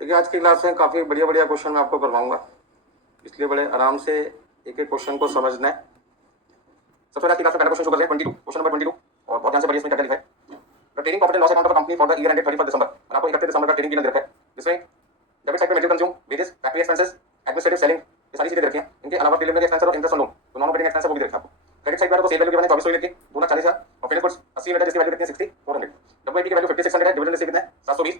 देखिए आज की क्लास में काफ़ी बढ़िया बढ़िया क्वेश्चन मैं आपको करवाऊंगा, इसलिए बड़े आराम से एक एक क्वेश्चन को समझना है। सबसे पहले आज की क्लास में पहला क्वेश्चन शुरू करते हैं 22, क्वेश्चन नंबर 22, और बहुत ध्यान से पढ़िए इसमें क्या क्या लिखा है। The trading profit and loss account of company for the year ended 31 दिसंबर। मैंने आपको 31 दिसंबर का ट्रेडिंग पीरियड रखा है, जिसमें डेबिट साइड पे material consume, wages, factory expenses, administrative selling, ये सारी चीजें रखी हैं। इनके अलावा प्रीलिमिनरी एक्सपेंस और इंटरेस्ट ऑन लोन, तो नॉन ऑपरेटिंग एक्सपेंस वो भी रखा है आपको। क्रेडिट साइड पर तो सेल वैल्यू के बने 2400 यूनिट की 2,40,000 और फिनिश गुड्स 80 यूनिट है जिसकी वैल्यू कितनी है 6400। डब्ल्यूआईपी की वैल्यू 5600 है, डिविडेंड रिसीव कितना है 720।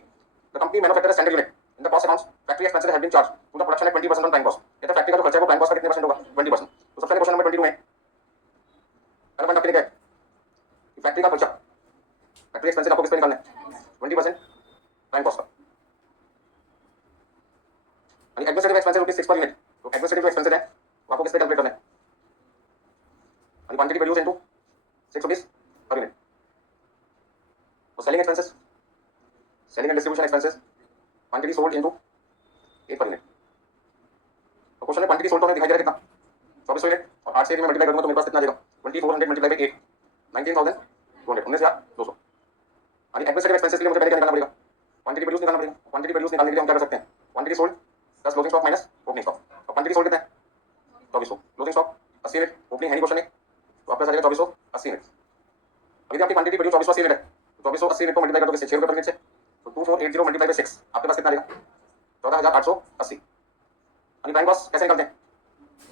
The company manufacture standard unit in the cost accounts factory expenses have been charge to the production at 20% on prime cost. ये तो फैक्ट्री का जो खर्चा है वो प्राइम कॉस्ट का कितने परसेंट होगा 20%। तो सबसे पहले क्वेश्चन नंबर 22 में पहला पॉइंट आपके लिए क्या है कि फैक्ट्री का खर्चा, फैक्ट्री एक्सपेंसेस आपको किस पे निकालना है 20% प्राइम कॉस्ट का। Administrative expenses rupees 6 per unit, तो एडमिनिस्ट्रेटिव एक्सपेंसेस है वो आपको किस पे कैलकुलेट करना है, quantity produce into 6 rupees per unit. और selling expenses, selling and distribution expenses quantity sold into 8 per unit. तो क्वेश्चन में क्वांटिटी सोल्ड तो हमें दिखाई दे रहा है कितना 2400 यूनिट, और 8 से यदि मैं मल्टीप्लाई करूंगा तो मेरे पास कितना आ जाएगा 2400 मल्टीप्लाई बाय 8 19,200 19,200। और एडमिनिस्ट्रेटिव एक्सपेंसेस के लिए मुझे पहले क्या निकालना पड़ेगा क्वांटिटी प्रोड्यूस निकालना पड़ेगा। क्वांटिटी प्रोड्यूस निकालने के लिए हम क्या कर सकते हैं quantity sold plus closing stock minus opening stock. और क्वांटिटी सोल्ड कितना है 2400, क्लोजिंग स्टॉक 80 यूनिट, ओपनिंग है नहीं क्वेश्चन में, तो आपका आ जाएगा 2480 यूनिट। अभी आपकी क्वांटिटी प्रोड्यूस 2480 यूनिट है, तो 2480 यूनिट को मल्टीप्लाई कर दो किससे 6 रुपए पर यूनिट से, तो 2480 मल्टीप्लाई बाय 6 आपके पास कितना आएगा 14,880। यानी प्राइम कॉस्ट कैसे निकालते हैं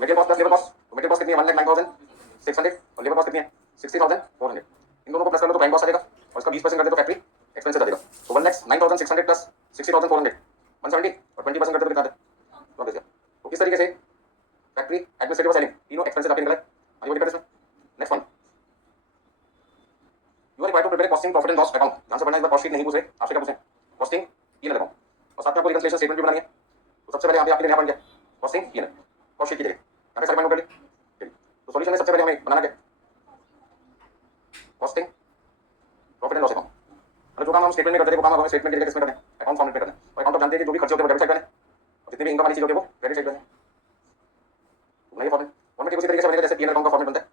material cost plus labour cost, तो मटेरियल कॉस्ट कितनी है 1,09,600 और लेबर कॉस्ट कितनी है 60,400। इन दोनों को प्लस कर लो तो प्राइम कॉस्ट आ जाएगा, और इसका 20% कर दे तो फैक्ट्री एक्सपेंसेस आ जाएगा। तो 1,09,600 प्लस 60,400 170 और 20% करते तो कितना आता है। तो इस तरीके से फैक्ट्री एडमिनिस्ट्रेटिव सेलिंग तीनों एक्सपेंसेस आपके निकले। आगे बढ़िए इसमें next one, you are required to prepare costing profit and loss account. ध्यान से पढ़ना, इस बार कॉस्ट शीट नहीं पूछ रहे, आपसे क्या पूछें कॉस्टिंग पी&एल अकाउंट, और साथ में आपको रिकंसिलिएशन स्टेटमेंट भी बनानी है। तो सबसे पहले यहाँ पे आपके लिए नया पॉइंट क्या कॉस्टिंग पी&एल कॉस्ट शीट की जगह यहाँ पे सारे पॉइंट नोट कर लिए। तो सॉल्यूशन में सबसे पहले हमें बनाना क्या costing profit and loss account. मतलब जो काम हम स्टेटमेंट में करते थे वो काम हमें स्टेटमेंट की जगह किसमें करना है अकाउंट फॉर्मेट में करना है। और अकाउंट आप जानते हैं कि जो भी खर्चे होते हैं वो डेबिट साइड पे है और जितनी भी इनकम वाली चीज होती है वो क्रेडिट साइड पे है। तो नहीं फॉर्मेट फॉर्मेट उसी तरीके से बनेगा जैसे पी&एल अकाउंट का फॉर्मेट बनता है।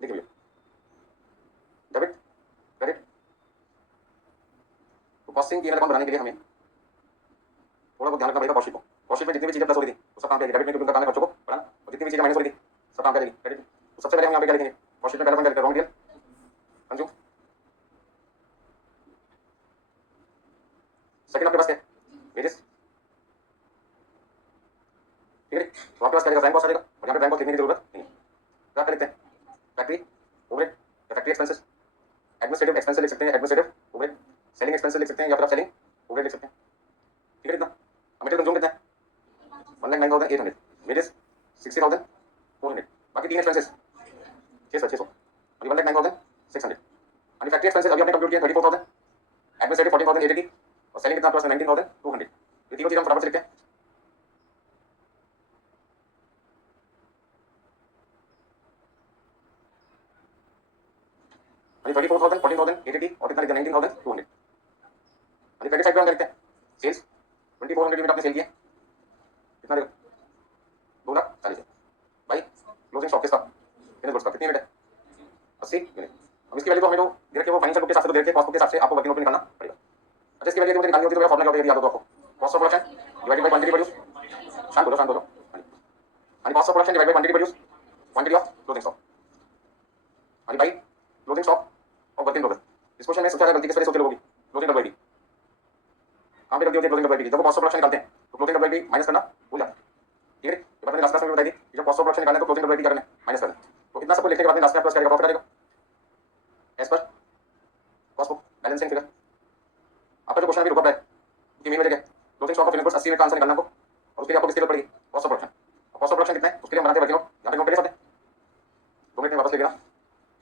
देखिए भैया डेबिट क्रेडिट, तो कॉस्टिंग पी&एल अकाउंट बनाने के लिए हमें थोड़ा बहुत ध्यान रखना पड़ेगा कॉस्ट शीट को। कॉस्ट शीट में जितनी भी चीजें प्लस हो रही थी वो सब काम करेगी, डेबिट में क्योंकि उनका काम है खर्चों को बढ़ाना, और जितनी भी चीजें माइनस हो रही थी सब काम करेगी क्रेडिट। तो सबसे पहले हम यहाँ पे क्या लिखेंगे कॉस्ट शीट में पहला पॉइंट क्या लिखते हैं रॉ मटेरियल कंज्यूम। सेकंड आपके पास क्या वेजेस, ठीक है। तो आपके पास क्या बैंक कॉस्ट आ जाएगा, और यहाँ पे बैंक कॉस्ट लिखने की जरूरत नहीं है। क्या लिखते हैं फैक्ट्री ओवरहेड या फैक्ट्री एक्सपेंसेस, एडमिनिस्ट्रेटिव एक्सपेंसेस लिख सकते हैं एडमिनिस्ट्रेटिव ओवरहेड, सेलिंग एक्सपेंसेस लिख सकते हैं या फिर आप सेलिंग ओवरहेड लिख सकते हैं, ठीक है। कितना मटेरियल कंज्यूम कितना है 1,09,800, वेजेस 60,400, बाकी तीन एक्सपेंसेस 600 अभी 1,09,600। यानी फैक्ट्री एक्सपेंसेस अभी आपने कंप्यूट किया 34,000, एडमिनिस्ट्रेटिव 14,880 और सेलिंग कितना प्लस 19,200। ये तीनों चीज हम फटाफट से लिखते हैं। यानी 34,000 14,880 और कितना लिखते हैं 19,200। यानी क्रेडिट साइड पे हम क्या लिखते हैं सेल्स 2,400 यूनिट आपने सेल किया कितना देगा 2,40,000 भाई क्लोजिंग स्टॉक किसका फिनिश गुड्स का कितनी यूनिट है 80 यूनिट। अब इसकी वैल्यू तो हमें जो दे रखी है वो फाइनेंशियल बुक के हिसाब से तो दे रखी है, कॉस्ट बुक के हिसाब से आपको वर्किंग नोट में निकालना पड़ेगा। अच्छा इसकी वैल्यू मुझे निकालनी होती है तो मेरा फॉर्मूला क्या होता है याद हो तो आपको cost of production divided by quantity produce. शांत हो जाओ यानी cost of production divided by quantity produce quantity of closing stock यानी भाई क्लोजिंग स्टॉक और वर्किंग प्रोग्रेस। इस क्वेश्चन में सबसे ज्यादा गलती किस वजह से होती होगी क्लोजिंग डब्ल्यूआईपी, कहां पे गलती होती है क्लोजिंग डब्ल्यूआईपी जब वो कॉस्ट ऑफ प्रोडक्शन निकालते हैं तो क्लोजिंग डब्ल्यूआईपी माइनस करना भूल जाते हैं, ठीक है। ये बात मैंने लास्ट क्लास में बताई थी कि जब कॉस्ट ऑफ प्रोडक्शन निकालना है तो क्लोजिंग डब्ल्यूआईपी करना है माइनस करना है। तो इतना सब कुछ लिखने के बाद में लास्ट में प्लस करेगा प्रॉफिट आ जाएगा as per cost book balancing figure. आपका जो क्वेश्चन अभी रुका है कि मेन वजह क्या है क्लोजिंग स्टॉक ऑफ इनपुट्स 80 का आंसर निकालना आपको, और उसके लिए आपको किसकी जरूरत पड़ेगी cost of production. Cost of production कितना है उसके लिए हम बनाते हैं वर्किंग नोट, यहाँ पे नोट करिए सबने 2 मिनट में वापस ले लेना।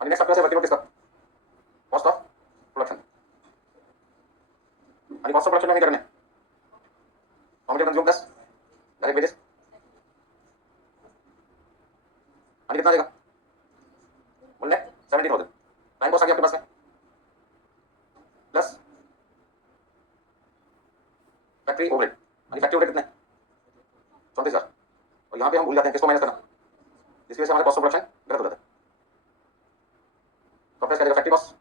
और नेक्स्ट आपके पास वर्किंग नोट किसका कॉस्ट ऑफ प्रोडक्शन, यानी कॉस्ट ऑफ प्रोडक्शन में नहीं करना है material consume plus direct wages, यानी कितना आ जाएगा 1,70,000 टाइम कॉस्ट आ गया आपके पास में प्लस फैक्ट्री ओवरहेड, यानी फैक्ट्री ओवरहेड कितना है 34,000। और यहाँ पे हम भूल जाते हैं किसको माइनस करना, जिसकी वजह से हमारा कॉस्ट ऑफ प्रोडक्शन गलत हो जाता है। तो प्लस करेगा factory cost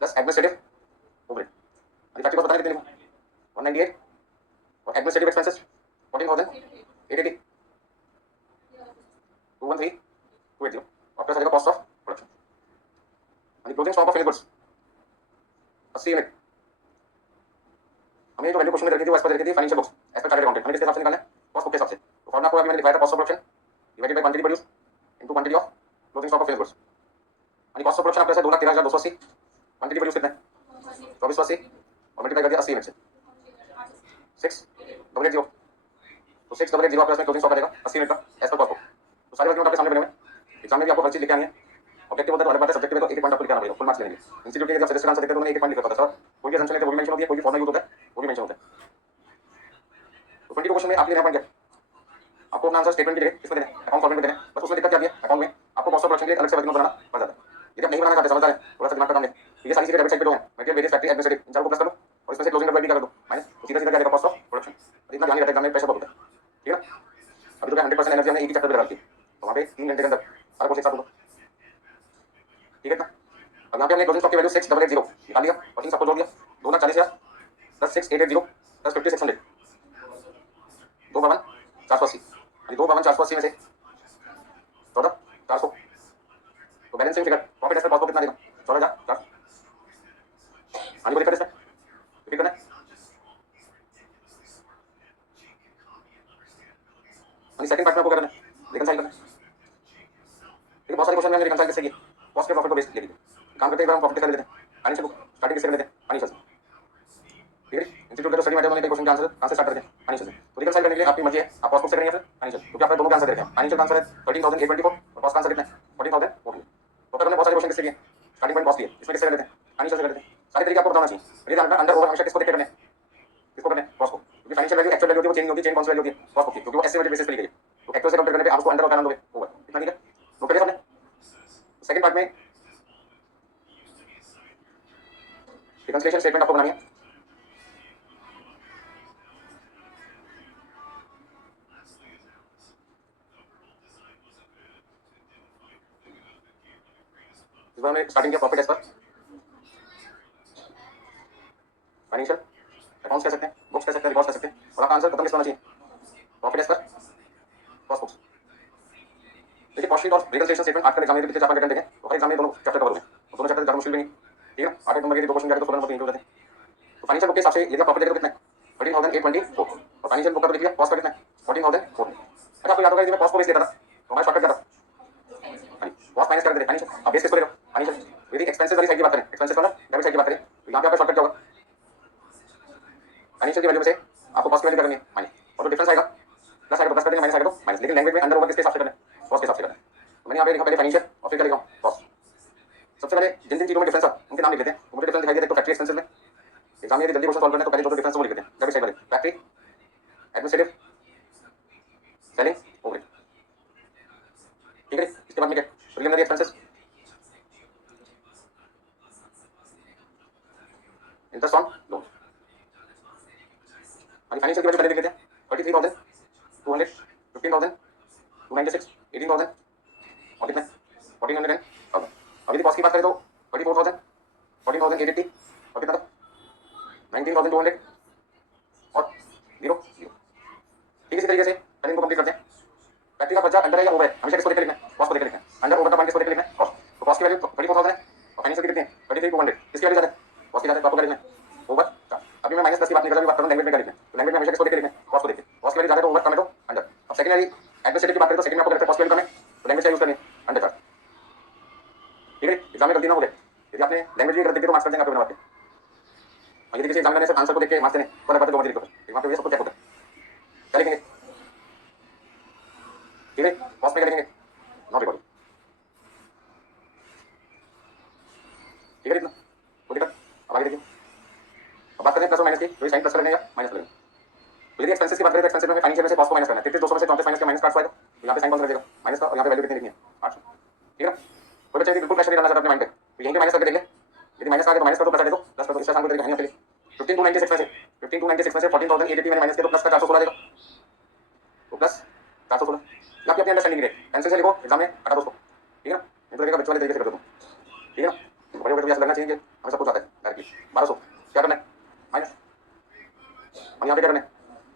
plus administrative overhead. Factory cost बताने कितनी 198 और एडमिनिस्ट्रेटिव एक्सपेंसेस 14,880 213,280 और प्लस आ जाएगा cost of production. Closing stock of finish goods 80 यूनिट। हमें जो वैल्यू क्वेश्चन में रखी थी वो एज पर रखी थी financial books as per chartered accountant. हमें किस हिसाब से निकालना है, कॉस्ट बुक के हिसाब से। तो फॉर्मूला को अभी मैंने लिखा था cost of production divided by quantity produce into quantity of closing stock of finish goods. यानी कॉस्ट ऑफ प्रोडक्शन आपके 2,13,280, क्वांटिटी प्रोड्यूस कितना है 2480 और मल्टीप्लाई कर दिया 80 यूनिट से 6,880। तो 6,880 आपके पास क्लोजिंग स्टॉक आ जाएगा 80 यूनिट का एज पर कॉस्ट बुक। तो सारे वर्किंग आपके सामने बने हुए हैं। एग्जाम में भी आपको हर चीज लिखनी है। ऑब्जेक्टिव होता है तो अलग बात है, सब्जेक्टिव में तो एक पॉइंट आपको लिखना पड़ेगा, फुल मार्क्स लेंगे। इंस्टीट्यूट के जब सजेस्टेड आंसर देखते हैं तो मैंने एक पॉइंट लिखा था सर, कोई भी असम्पशन है तो वो भी मेंशन होती है, कोई भी फॉर्मूला यूज होता है वो भी मेंशन होता है। तो 22 क्वेश्चन में आपके यहाँ पॉइंट क्या आपको अपना आंसर स्टेटमेंट के लिए किसमें देना है, अकाउंट फॉर्मेट में देना है। बस उसमें दिक्कत क्या आती है, अकाउंट में आपको कॉस्ट ऑफ प्रोडक्शन के लिए अलग से वर्किंग बनाना पड़ जाता है। यदि आप नहीं बनाना चाहते, समझ रहे हैं, थोड़ा सा दिमाग का काम है। ये सारी चीजें डेबिट साइड पे दो हैं, मटेरियल वेजेस फैक्ट्री एडमिनिस्ट्रेटिव, इन चारों को प्लस कर लो और इसमें से क्लोजिंग डिवाइड भी कर दो माइनस, तो सीधा सीधा क्या आएगा कॉस्ट ऑफ प्रोडक्शन। इतना ध्यान नहीं रहता, एग्जाम में प्रेशर बहुत होता है, ठीक है ना। अभी तो क्या 100% एनर्जी हमने एक ही चैप्टर पे लगा दी, तो वहाँ पे 3 घंटे के अंदर सारा कुछ एक साथ होगा, ठीक है ना। अब यहाँ पे हमने क्लोजिंग स्टॉक की वैल्यू 6,880 निकाल लिया और इन सबको जोड़ दिया 2,40,000 प्लस 6,880 प्लस 5,600 2,52,480। 2,52,480 में से 14,400 तो balance figure profit as per cost कितना देगा 14,400। हाँ जी, बोलिए इसमें रिपीट करना है। सेकंड पार्ट में आपको करना है रिकंसाइल करना है। देखिए बहुत सारे क्वेश्चन में हमने रिकंसाइल किससे किए, कॉस्ट के प्रॉफिट को बेस ले लीजिए। काम करते हैं हम प्रॉफिट कर लेते हैं, फाइनेंशियल बुक स्टार्टिंग किससे कर लेते हैं, फाइनेंशियल से, ठीक है। इंस्टीट्यूट का स्टडी मैटर में क्वेश्चन के आंसर कहां से स्टार्ट करते हैं, फाइनेंशियल से। तो रिकंसाइल करने के लिए आपकी मर्जी है, आप कॉस्ट से करेंगे फिर फाइनेंशियल, क्योंकि आपने दोनों का आंसर देखे हैं। फाइनेंशियल का आंसर है 13,824 और कॉस्ट का आंसर कितना है 14,014। तो फिर हमने बहुत सारे क्वेश्चन किससे किए, स्टार्टिंग पॉइंट कॉस्ट दिए, इसमें किससे कर लेते हैं, फाइनेंशियल से कर लेते हैं। सारे तरीके आपको बताना चाहिए। मेरे ध्यान में अंडर ओवर हमेशा किसको देख के करने, किसको करने, कॉस्ट को, क्योंकि फाइनेंशियल वैल्यू एक्चुअल वैल्यू होती है, वो चेंज होती है, चेंज कौन सी वैल्यू होती है कॉस्ट की, क्योंकि वो एस्टिमेटेड बेसिस पे ली गई है। तो एक्चुअल से कंपेयर करने पे आप उसको अंडर और करना दोगे ओवर, इतना ठीक है। तो करिए हमने सेकंड पार्ट में रिकंसिलिएशन स्टेटमेंट आपको बनानी है। इस बार में स्टार्टिंग किया profit as per financial accounts कह सकते हैं, बुक्स कह सकते हैं, रिकॉर्ड्स कह सकते हैं, और आपका आंसर खत्म किस होना चाहिए, profit as per cost books. देखिए कॉस्ट शीट और रिकंसिलिएशन स्टेटमेंट आपका एग्जाम में पिछले 4-5 घंटे हैं, तो हर एग्जाम में दोनों चैप्टर कवर हुए हैं, तो दोनों चैप्टर ज्यादा मुश्किल भी नहीं, ठीक है। 8 नंबर के 2 क्वेश्चन जाके तो 16 नंबर के इंक्लूड रहते हैं। तो फाइनेंशियल बुक के हिसाब से यदि आप प्रॉफिट देखो कितना है 13,824 और फाइनेंशियल बुक का तो लिखिए कॉस्ट का कितना है 14,004। अच्छा आपको याद होगा यदि मैं कॉस्ट को बेस लेता था तो हमारा शॉर्टकट क्या था, कॉस्ट माइनस कर देते फाइनेंशियल। अब बेस किसको लेगा फाइनेंशियल। यदि एक्सपेंसेस वाली साइड की बात करें, एक्सपेंसेस वाला डेबिट साइड की बात करें, तो यहाँ पे आपका शॉर्टकट क्या होगा, फाइनेंशियल की वैल्यू में से आपको कॉस्ट की वैल्यू करनी है माइनस, और जो डिफरेंस आएगा प्लस आएगा तो प्लस कर देंगे, माइनस आएगा तो माइनस। लेकिन लैंग्वेज में अंडर ओवर किसके हिसाब से करना है, कॉस्ट के हिसाब से करना है। तो मैंने यहाँ पे लिखा पहले फाइनेंशियल और फिर क्या लिखा कॉस्ट। सबसे पहले जिन जिन चीजों में डिफरेंस है उनके नाम लिख लेते हैं। तो मुझे डिफरेंस दिखाई दिया तो फैक्ट्री एक्सपेंसेस में, एग्जाम में यदि जल्दी क्वेश्चन सॉल्व करना है तो पहले जो डिफरेंस वो लिख लेते हैं डेबिट साइड वाले, फैक्ट्री एडमिनिस्ट्रेटिव सेलिंग ओवरहेड, ठीक है। इसके बाद में क्या preliminary expenses, interest on loan. Financial की वैल्यू पहले लिख लेते हैं 33,200 15,296 18,000 और कितना 1,400। अभी यदि कॉस्ट की बात करें तो 34,000 14,880 और कितना था 19,200 और 0 0, ठीक है। इसी तरीके से पहले इनको कंप्लीट करते हैं। फैक्ट्री का बचा अंडर है या ओवर है, हमेशा किसको देख के लिखना है, कॉस्ट को देख के लिखना है। अंडर ओवर का पॉइंट किसको देख के लिखना है, कॉस्ट। तो कॉस्ट की वैल्यू 34,000 है और फाइनेंशियल की कितनी है 33,200, किसकी वैल्यू ज्यादा है, कॉस्ट की ज्यादा है, तो आपको क्या लिखना है ओवर का। अभी मैं -10 की बात नहीं कर रहा, बात कर रहा हूं लैंग्वेज में क्या लिखना है। तो लैंग्वेज में हमेशा किसको देख के लिखना है, कॉस्ट को देख के। कॉस्ट की वैल्यू ज्यादा है तो ओवर कम है तो अंडर। अब सेकेंडरी एडमिनिस्ट्रेटिव की बात करें तो सेकंड में आपको लगता है कॉस्ट की वैल्यू कम है तो लैंग्वेज का यूज करनी है अंडर चार्ट, ठीक है। एग्जाम में गलती ना हो जाए, यदि आपने लैंग्वेज भी गलत देखी तो मार्क्स कर देंगे आपके बना के। और यदि किसी एग्जाम में सिर्फ आंसर को देख के मार्क्स देने तो बात जो मर्जी लिखो, वहां पे ये सब कुछ चेक होता है। क्या लिखेंगे, ठीक है, कॉस्ट में क्या लिखेंगे नॉट रिकॉर्ड, ठीक है। इतना तो दिक्कत। अब आगे देखिए, अब बात करते हैं प्लस और माइनस की, तो ये साइन प्लस कर लेंगे या माइनस कर लेंगे। तो यदि एक्सपेंसेस की बात करें तो एक्सपेंसेस में फाइनेंशियल में से कॉस्ट को माइनस करना है, 33,200 में से 34 माइनस का माइनस काट आएगा, तो यहाँ पे साइन कौन सा लगेगा माइनस का, और यहाँ पे वैल्यू कितनी लिखनी है 800, ठीक है। कोई बच्चा यदि बिल्कुल प्रेशर नहीं डालना चाहता अपने माइंड पे तो यहीं पे माइनस करके देख ले, यदि माइनस आ गया तो माइनस कर दो, प्लस आ दो प्लस कर दो, इसका साइन को देख यहाँ पे 15,296 में से 15,296 में से 14,880 मैंने माइनस किया तो प्लस का 416 आ जाएगा, तो प्लस 416 ये आपकी अपनी अंडरस्टैंडिंग है। पेंसिल से लिखो एग्जाम में हटा दो उसको, ठीक है ना, नहीं तो लगेगा बच्चों वाले तरीके से कर दो तुम, ठीक है ना। बड़े बड़े ऐसा लगना चाहिए कि हमें सब कुछ आता है डायरेक्टली। 1200 क्या करना है माइनस, और यहाँ पे क्या करना है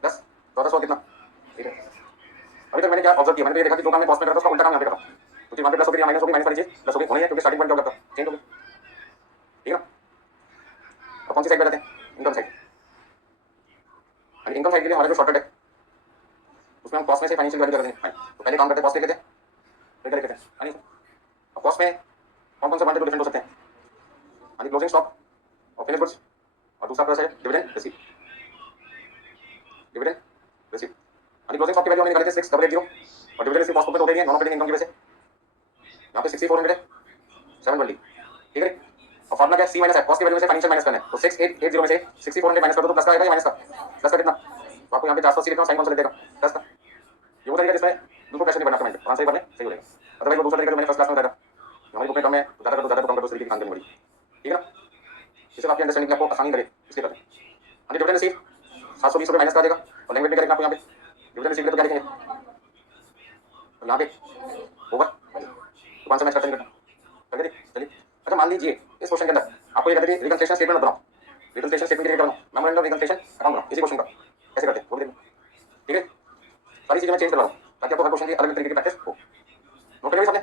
प्लस 1400 कितना, ठीक है। अभी तक मैंने क्या ऑब्जर्व किया, मैंने तो ये देखा कि जो काम मैं कॉस्ट में कर रहा था उसका उल्टा काम यहाँ पे कर रहा हूँ, क्योंकि वहाँ पे प्लस हो गया माइनस हो गई, माइनस वाली चीज प्लस हो गई होनी है क्योंकि स्टार्टिंग पॉइंट क्या होगा चेंज हो गई, ठीक है ना। अब कौन सी साइड पे जाते हैं, इनकम साइड। इनकम साइड के लिए हमारा जो शॉर्टकट है उसमें हम कॉस्ट में से फाइनेंशियल वैल्यू कर देते हैं। तो पहले काम करते हैं कॉस्ट लिख लेते हैं, फिर क्या लिखते हैं, अब कॉस्ट में कौन कौन से क्वांटिटी डिफरेंट हो सकते हैं, यानी क्लोजिंग स्टॉक और फिनिश गुड्स, और दूसरा प्लस है डिविडेंड रिसीव, डिविडेंड रिसीव। यानी क्लोजिंग स्टॉक की वैल्यू हमने निकाली थी 6880 और डिविडेंड रिसीव कॉस्ट पे हो गई है नॉन ऑपरेटिंग इनकम की वजह से, यहाँ पे 6400 है 720, ठीक है। और फॉर्मूला क्या है, सी माइनस है, कॉस्ट की वैल्यू में से फाइनेंशियल माइनस करना है, तो 6880 में से 6400 माइनस कर दो तो प्लस का आएगा या माइनस का, प्लस का कितना, तो आपको यहाँ पे 480 लिखना, साइन कौन सा लिख देगा प्लस का। ये वो तरीका जिसमें बिल्कुल प्रेशर नहीं बनना आपका माइंड, आंसर ही पढ़ने सही हो जाएगा। अदरवाइज वो दूसरा तरीका जो मैंने फर्स्ट क्लास में बताया था, हमारी बुक में कम है ज़्यादा कर दो ज़्यादा तो कम कर दो, उस तरीके की काम करनी पड़ेगी, ठीक है ना। जिससे आपकी अंडरस्टैंडिंग आपको आसानी करे इसके करते हैं। डिविडेंड रिसीव 720 रुपये माइनस कर देगा, और लैंग्वेज में करेगा आपको यहाँ पे डिविडेंड रिसीव तो क्या लिखेंगे, तो यहाँ पे ओवर तो 500 मैच करते हैं करके चलिए। अच्छा मान लीजिए इस क्वेश्चन के अंदर आपको ये कहते हैं रिकंसिलिएशन स्टेटमेंट बनाओ, रिकंसिलिएशन स्टेटमेंट क्रिएट करना, मेमोरेंडम रिकंसिलिएशन अकाउंट बनाओ, इसी क्वेश्चन का कैसे करते हैं वो भी देखो, ठीक है। सारी चीजें मैं चेंज कर रहा हूँ ताकि आपको हर क्वेश्चन की अलग अलग तरीके की प्रैक्टिस हो। नोट करिए सबने।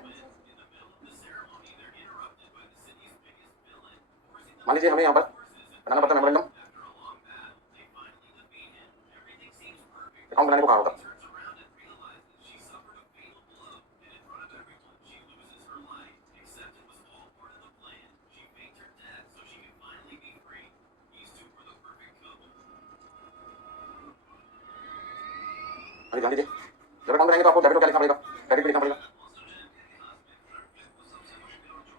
मान लीजिए हमें यहाँ पर बनाना पड़ता है मेमोरेंडम अकाउंट बनाने को कहा होता, अभी ध्यान दीजिए जब अकाउंट बनाएंगे तो आपको डेबिट क्या लिखना पड़ेगा, क्रेडिट भी लिखना पड़ेगा,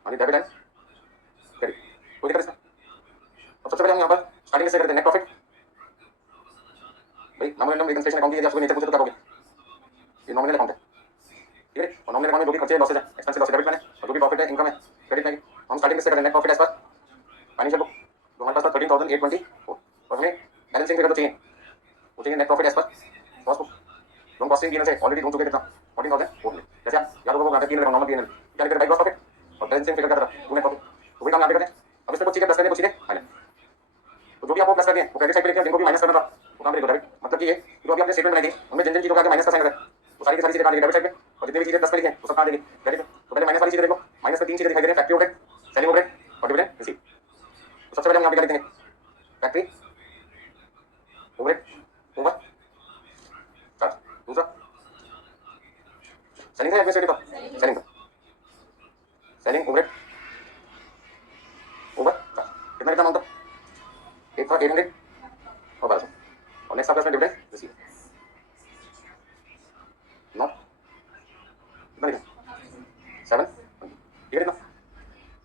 यानी डेबिट एंड क्रेडिट, कोई दिक्कत इसमें। अब सबसे पहले हम यहाँ पर स्टार्टिंग से करते हैं नेट प्रॉफिट, भाई मेमोरेंडम रिकंसिलिएशन अकाउंट की यदि आपको नीचे पूछे तो क्या करोगे, ये नॉमिनल अकाउंट है, ठीक है, और नॉमिनल अकाउंट में जो भी खर्चे लॉसेज है एक्सपेंसेस लॉसेज डेबिट में है, और जो भी प्रॉफिट है इनकम है क्रेडिट में। हम स्टार्टिंग से करें net profit as per financial book, तो हमारे पास 13,824 और हमें बैलेंसिंग फिगर तो चाहिए, वो चाहिए net profit as per cost book. तो हम कॉस्टिंग पीएनएल से ऑलरेडी ढूंढ चुके कितना 14,004 में, जैसे आप याद होगा वो यहाँ पीएनएल नॉर्मल पीएनएल क्या लिखते हैं बाई प्रॉफिट और बैलेंसिंग फिगर का तरफ टू नेट प्रॉफिट, तो वही काम यहाँ पे करें। अब इसमें कुछ चीजें प्लस करनी है कुछ चीजें माइनस, तो जो भी आपको प्लस करनी है वो क्रेडिट साइड पे लिखिए, जिनको भी माइनस करना था वो काम पे लिखो डेबिट, मतलब कि ये जो अभी आपने स्टेटमेंट बनाई थी उनमें जिन जिन चीजों का आगे माइनस का साइन है वो सारी की सारी चीजें कहाँ डेबिट साइड पे, और जितनी भी चीजें प्लस में लिखी हैं वो सब कहाँ देगी क्रेडिट में। तो पहले माइनस वाली चीजें देखो, माइनस में तीन चीजें दिखाई दे रही है, फैक्ट्री ओवरहेड, सेलिंग ओवरहेड और डिविडेंड रिसीव। तो सबसे पहले हम यहाँ पे क्या लिखेंगे, फैक्ट्री ओवरहेड ओवर चार्ज, दूसरा सेलिंग है एडमिनिस्ट्रेटिव का, सेलिंग का सेलिंग ओवरहेड ओवर चार्ज, कितना कितना अमाउंट था, एक था 800 और 1200, और नेक्स्ट आपका इसमें डिविडेंड रिसीव नॉट कितना लिखा 7, ठीक है कितना।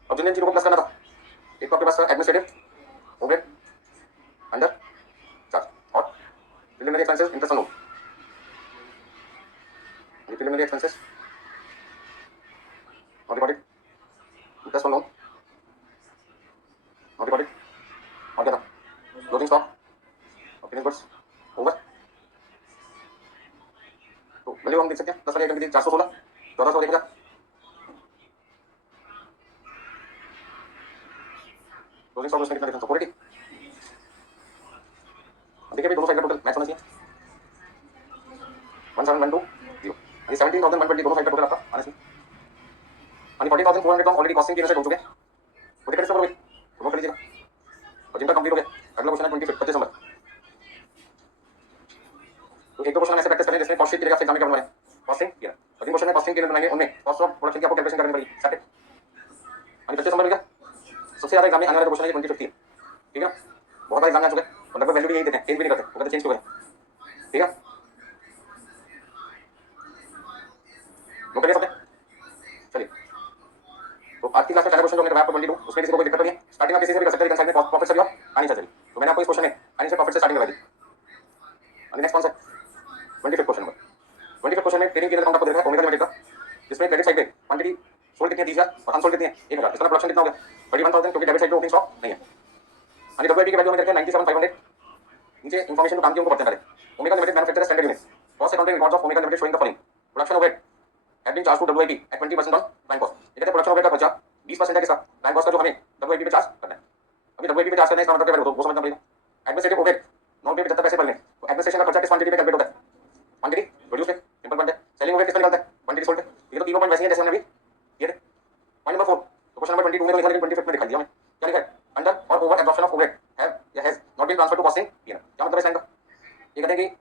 अब जिन जिन चीजों को प्लस करना था, एक तो आपके पास एडमिनिस्ट्रेटिव ओवरहेड अंडर चार्ज और preliminary expenses interest on loan, preliminary expenses not recorded interest on loan not recorded, और क्या था क्लोजिंग स्टॉक और फिनिश गुड्स ओवर। तो वैल्यू हम देख सकते हैं प्लस वाली आइटम की थी 416 1400 1000, क्लोजिंग स्टॉक उसमें कितना डिफरेंस क्वालिटी, देखिए भाई दोनों साइड का टोटल मैच होना चाहिए 17120, यानी 17,120 दोनों साइड का टोटल आपका आना चाहिए, यानी 14,400 तो हम ऑलरेडी कॉस्टिंग की वजह से ढूंढ चुके हैं, वो दिक्कत इसमें करोगे तो नोट कर लीजिएगा। और जिनका कंप्लीट हो गया अगला क्वेश्चन है 25 नंबर, तो एक दो क्वेश्चन ऐसे प्रैक्टिस करें जिसमें कॉस्ट शीट के लिए आपसे एग्जाम में क्या बनवाए कॉस्टिंग किया, और जिन क्वेश्चन में कॉस्टिंग के लिए बनाएंगे उनमें कॉस्ट ऑफ प्रोडक्शन की आपको कैलकुलेशन करनी पड़ेगी सेट, यानी 25 नंबर का सबसे ज्यादा एग्जाम में आने वाला क्वेश्चन है 2050, ठीक है। बहुत बार एग्जाम में आ चुके हैं और लगभग वैल्यू भी यही देते हैं, चेंज भी नहीं करते, वो कहते चेंज क्यों करें, ठीक है। नोट करिए सबने, चलिए। तो आज की क्लास में पहला क्वेश्चन जो हमने आपको 22 उसमें किसी को कोई दिक्कत नहीं है, स्टार्टिंग आप किसी से भी कर सकते हैं, लेकिन साइड में प्रॉफिट से भी और आनी चाहिए, तो मैंने आपको इस क्वेश्चन में आनी से प्रॉफिट से स्टार्टिंग करवा दी। और नेक्स्ट कौन सा 25 क्वेश्चन नंबर, 25 क्वेश्चन में ट्रेडिंग की अकाउंट आपको देख रहा है ओमेगा लिमिटेड का, जिसमें क्रेडिट साइड पे क्वांटिटी सोल्ड कितनी है 20,000 और अनसोल्ड कितनी है 1,000, इसका प्रोडक्शन कितना हो गया 31,000, क्योंकि डेबिट साइड पे ओपनिंग स्टॉक नहीं है, यानी डब्ल्यूआईपी की वैल्यू में करके 97,500, नीचे इन्फॉर्मेशन जो काम की उनको पढ़ते हैं पहले। Omega limited manufacturer standard unit, Cost accounting records of Omega Limited showing the following. Production overhead had been charged to WIP at 20% on prime cost. ये कहते हैं प्रोडक्शन ओवरहेड का खर्चा 20% है किसका, प्राइम कॉस्ट का, जो हमें WIP पे चार्ज करना है. अभी WIP पे चार्ज करना है, इसका मतलब क्या है वो समझना पड़ेगा. एडमिनिस्ट्रेटिव ओवरहेड नॉन पे 75 पैसे पर लें तो एडमिनिस्ट्रेशन का खर्चा किस क्वांटिटी पे कैलकुलेट होता है, क्वांटिटी प्रोड्यूस पे, सिंपल पॉइंट है. सेलिंग ओवरहेड किसका निकलता है, क्वांटिटी सोल्ड पे. ये तो तीनों पॉइंट वैसे ही है जैसे हमने अभी ये थे. पॉइंट नंबर 4, तो क्वेश्चन नंबर 22 में तो लिखा, लेकिन 25 में दिखा दिया हमें. क्या लिखा है, अंडर और over absorption of overhead have या has not been transferred to costing PNL. क्या मतलब है इसका, ये कहते हैं कि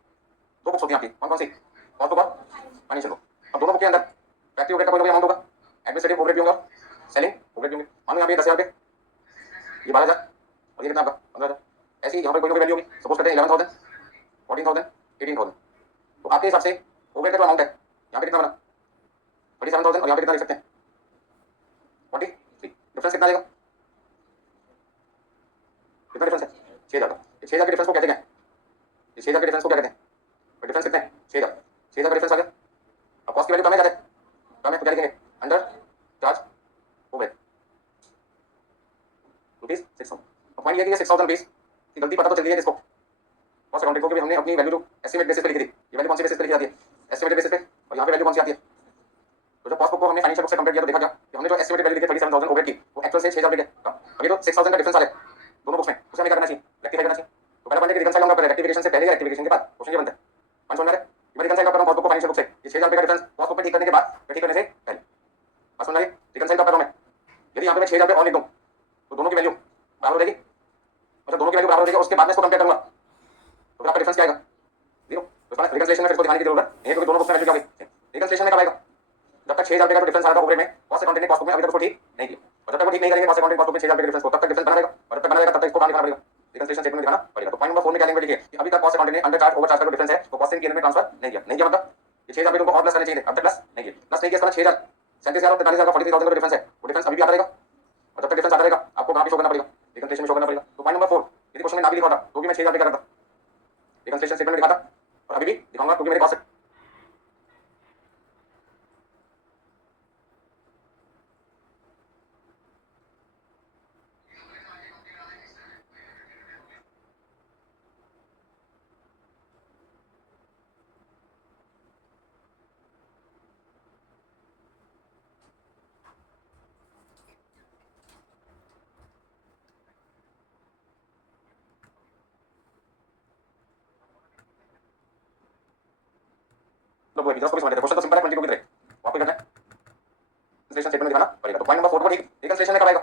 दो बुक्स होती हैं आपकी, कौन कौन सी, कॉस्ट बुक और फाइनेंशियल बुक. अब दोनों बुक के अंदर फैक्ट्री ओवरहेड का कोई अमाउंट होगा, एडमिनिस्ट्रेटिव ओवरहेड भी होगा, सेलिंग ओवरहेड भी होंगे. मान लो यहाँ पे 10,000 रुपये, ये 12,000 और ये कितना आपका 15,000. ऐसी यहाँ पर कोई वैल्यू होगी, सपोज करते हैं 11,000, 14,000, 18,000. तो आपके हिसाब से ओवरहेड का जो अमाउंट है यहाँ पे कितना बना, 37,000, और यहाँ पे कितना लिख सकते हैं 43. डिफरेंस कितना आएगा, कितना डिफरेंस है, 6,000 का. 6,000 के डिफरेंस को क्या कहते हैं, 6,000 के डिफरेंस को क्या कहते हैं, डिफरेंस कितने हैं 6,000. 6,000 का डिफरेंस आ गया. अब कॉस्ट की वैल्यू कम है, ज्यादा है, कम है, तो क्या लिखेंगे, अंडर चार्ज ओवरहेड रुपीज 6,000. अब पॉइंट ये कि 6,000 रुपीज की गलती पता तो चल गई है किसको, कॉस्ट अकाउंटेंट को, कि हमने अपनी वैल्यू जो एस्टिमेट बेसिस पे लिखी थी, ये वैल्यू कौन सी बेसिस पे लिखी जाती है, एस्टिमेटेड बेसिस पे, और यहाँ पे वैल्यू कौन सी आती है. तो जब कॉस्ट बुक को हमने फाइनेंशियल बुक से कंपेयर किया तो देखा गया कि हमने जो एस्टिमेटेड वैल्यू लिखी 37,000 ओवरहेड की, वो एक्चुअल से 6,000 कम. अभी तो 6,000 का डिफरेंस आ रहा है दोनों बुक्स में, उसे हमें क्या करना चाहिए, रेक्टिफाई करना चाहिए. तो पहला पॉइंट है कि रिकंसाइल होगा, रेक्टिफिकेशन से पहले या रेक्टिफिकेशन के बाद. क्वेश्चन ये बनता है, मान समझ में आ रहा है, मैं रिकंसाइल कर रहा हूं कॉस्ट बुक को फाइनेंशियल बुक से, ये 6,000 का डिफरेंस कॉस्ट बुक में ठीक करने के बाद या ठीक करने से पहले. बात समझ आ रही है, रिकंसाइल कर रहा हूं मैं. यदि यहाँ पे मैं 6,000 और लिख दूं तो दोनों की वैल्यू बराबर हो जाएगी, मतलब दोनों की वैल्यू बराबर हो जाएगी, उसके बाद में इसको कंपेयर करूंगा तो फिर आपका डिफरेंस क्या आएगा, 0. तो इसका रिकंसिलिएशन में फिर इसको दिखाने की जरूरत नहीं है, क्योंकि दोनों बुक्स में वैल्यू क्या होगी. रिकंसिलिएशन में कब आएगा, जब तक 6,000 का डिफरेंस आ रहा था ओवरहेड में, कॉस्ट अकाउंटेंट ने कॉस्ट बुक में अभी तक उसको ठीक नहीं किया, और जब तक वो ठीक नहीं करेंगे कॉस्ट अकाउंटेंट कॉस्ट बुक में 6,000 के डिफरेंस को, तब तक डिफरेंस बना रहेगा, और जब तक बना रहेगा तब तक इसको कहां दिखाना पड़ेगा, रिकंसिलिएशन स्टेटमेंट में दिखाना पड़ेगा. तो पॉइंट नंबर 4 में क्या लैंग्वेज लिखी है कि अभी तक कॉस्ट अकाउंटेंट ने अंडर चार्ज ओवर चार्ज का डिफरेंस है तो कॉस्टिंग पीएनएल में ट्रांसफर नहीं किया. नहीं किया मतलब ये 6,000 रुपये तुमको और प्लस करने चाहिए, अब तक प्लस नहीं किया, प्लस नहीं किया, इसका 6,000, 37,000 और 43,000 का 43,000 का डिफरेंस है, वो डिफरेंस अभी भी आता रहेगा, और जब तक डिफरेंस आता रहेगा आपको कहां पे शो करना पड़ेगा, रिकंसिलिएशन में शो करना पड़ेगा. तो पॉइंट नंबर 4, यदि क्वेश्चन में ना भी लिखा था तो भी मैं 6,000 पे कर रहा था, रिकंसिलिएशन स्टेटमेंट में लिखा था, और अभी भी दिखाऊंगा क्योंकि मेरे पास वो है, को भी समझ लेते हैं. क्वेश्चन तो सिंपल है, 22 की तरह वापस करना है, रिकंसिलिएशन स्टेटमेंट में दिखाना पड़ेगा. तो पॉइंट नंबर 4 को ठीक, रिकंसिलिएशन में कब आएगा,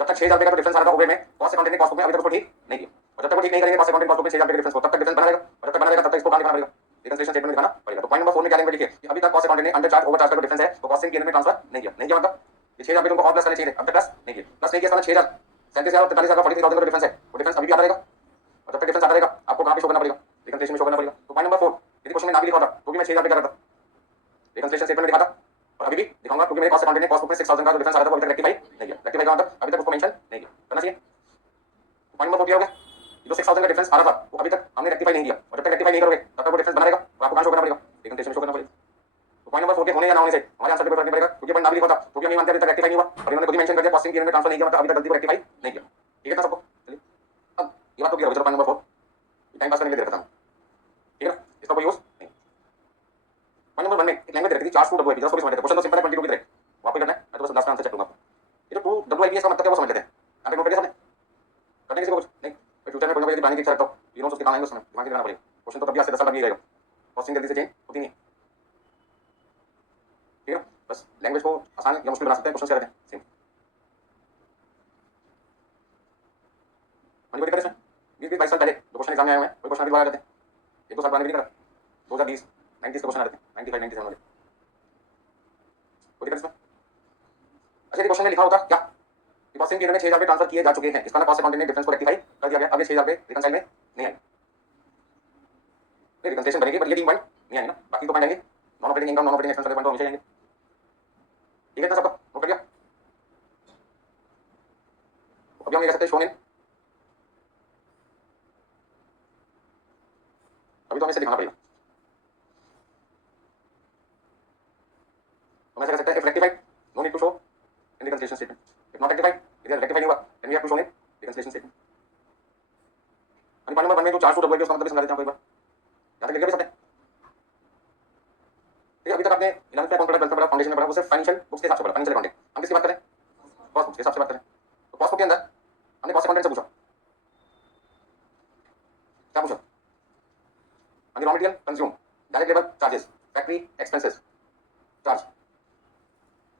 जब तक 6,000 का डिफरेंस आ रहा था ओवरहेड में, कॉस्ट अकाउंटेंट ने कॉस्ट बुक में अभी तक उसको ठीक नहीं किया, और जब तक वो ठीक नहीं करेंगे कॉस्ट अकाउंटेंट कॉस्ट बुक में 6,000 के डिफरेंस को, तब तक डिफरेंस बना रहेगा, और जब तक बना रहेगा तब तक इसको कहां दिखाना पड़ेगा, रिकंसिलिएशन स्टेटमेंट में दिखाना पड़ेगा. तो पॉइंट नंबर 4 में क्या लैंग्वेज लिखी है कि अभी तक कॉस्ट अकाउंटेंट ने अंडर चार्ज ओवर चार्ज का डिफरेंस है तो कॉस्टिंग पीएनएल में ट्रांसफर नहीं किया. नहीं किया मतलब ये 6,000 तुमको और प्लस करने चाहिए, अब तक प्लस नहीं किया, प्लस नहीं किया, इसका 6,000, 37,000 और 43,000 का 43,000 का डिफरेंस है, वो डिफरेंस अभी भी आता रहेगा, और जब तक डिफरेंस आता रहेगा आपको कहां पे शो करना पड़ेगा, रिकंसिलिएशन में शो करना पड़ेगा. तो पॉइंट नंबर 4, यदि क्वेश्चन में ना भी लिखा था तो भी मैं 6,000 पे कर रहा था, रिकंसिलिएशन स्टेटमेंट में दिखा था, और अभी भी दिखाऊंगा क्योंकि मेरे कॉस्ट अकाउंटेंट ने कॉस्ट बुक में 6,000 का जो डिफरेंस आ रहा था वो अभी तक रेक्टिफाई नहीं किया. रेक्टिफाई का मतलब अभी तक उसको मेंशन नहीं किया, करना चाहिए. पॉइंट नंबर 4 हो गया, जो 6,000 का डिफरेंस आ रहा था वो अभी तक हमने रेक्टिफाई नहीं किया, और जब तक रेक्टिफाई नहीं करोगे तब तक वो डिफरेंस बना रहेगा, और आपको कहां शो करना पड़ेगा, रिकंसिलिएशन में शो करना पड़ेगा. तो पॉइंट नंबर 4 के होने या ना होने से हमारे आंसर पे फर्क नहीं पड़ेगा, क्योंकि पॉइंट ना भी लिखा था तो भी हम नहीं मानते अभी तक रेक्टिफाई नहीं हुआ, और इन्होंने खुद ही मेंशन कर दिया कॉस्टिंग पीएनएल में ट्रांसफर नहीं किया, मतलब अभी तक गलती को रेक्टिफाई नहीं किया. ठीक है ना सबको, चलिए अब ये बात तो क्लियर हो गई. पॉइंट नंबर 4 टाइम पास करने के लिए दे रखा था, ठीक है ना, इसका कोई यूज नहीं. पॉइंट नंबर 1 में एक लैंग्वेज दे रखी थी, चार्ज टू WIP, जस्ट को भी समझ लेते हैं. क्वेश्चन तो सिंपल है, 22 की तरह वापस करना है, मैं तो बस 10 का आंसर चेक करूंगा. ये जो 2 WIP इसका मतलब क्या वो समझ लेते हैं. आप नोट करिए सबने, करने किसी को कुछ नहीं, फ्यूचर में कोई ना कोई बनाने की इच्छा रखता हूं, ये नोट्स उसके काम आएंगे, उसमें दिमाग लगाना पड़ेगा. क्वेश्चन तो कभी आज से 10 साल बाद नहीं रहेगा, कॉस्टिंग जल्दी से चेंज होती नहीं है, ठीक है. बस लैंग्वेज को आसान या मुश्किल बना सकते हैं, क्वेश्चन क्या रहते हैं सेम. मनी को इसमें 20-22 साल पहले जो क्वेश्चन एग्जाम में आए हुए हैं वही क्वेश्चन अभी दोबारा करते हैं, 1-2 साल पुराने भी नहीं करा. 2020 90 के क्वेश्चन आ रहे थे, 95 97 वाले कोई दिक्कत इसमें. अच्छा, ये क्वेश्चन में लिखा होता क्या कि कॉस्टिंग पीरियड में 6,000 रुपये ट्रांसफर किए जा चुके हैं, इसका ना कॉस्ट अकाउंटेंट ने डिफरेंस को रेक्टिफाई कर दिया गया, अब ये 6,000 रुपये रिकंसाइल में नहीं आएंगे. रिकंसिलिएशन बनेगी, पर ये 3 पॉइंट नहीं आएंगे ना, बाकी 2 पॉइंट आएंगे, non operating income, non operating expense वाले पॉइंट हमेशा आएंगे. ठीक है ना सबका, नोट कर लिया. अभी हम ये कह सकते हैं शोन इन, अभी तो हमें इसे दिखाना पड़ेगा. हम ऐसा कह सकते हैं, if rectified no need to show in reconciliation statement, if not rectified इधर रेक्टिफाई नहीं हुआ then we have to show in reconciliation statement. Point number 1 में जो चार्ज टू WIP उसका मतलब समझा देते हैं आपको एक बार, यहां तक लिख भी सकते हैं. तक आपने 11th में कौन पढ़ा, 12th में पढ़ा, फाउंडेशन में पढ़ा, वो सिर्फ फाइनेंशियल बुक्स के हिसाब से पढ़ा, फाइनेंशियल अकाउंटिंग। हम किसकी बात करें, कॉस्ट बुक्स के हिसाब से बात करें। तो कॉस्ट बुक के अंदर हमने कॉस्ट अकाउंटेंट से पूछा, क्या पूछा, raw material consume, direct labour charges, factory expenses charge,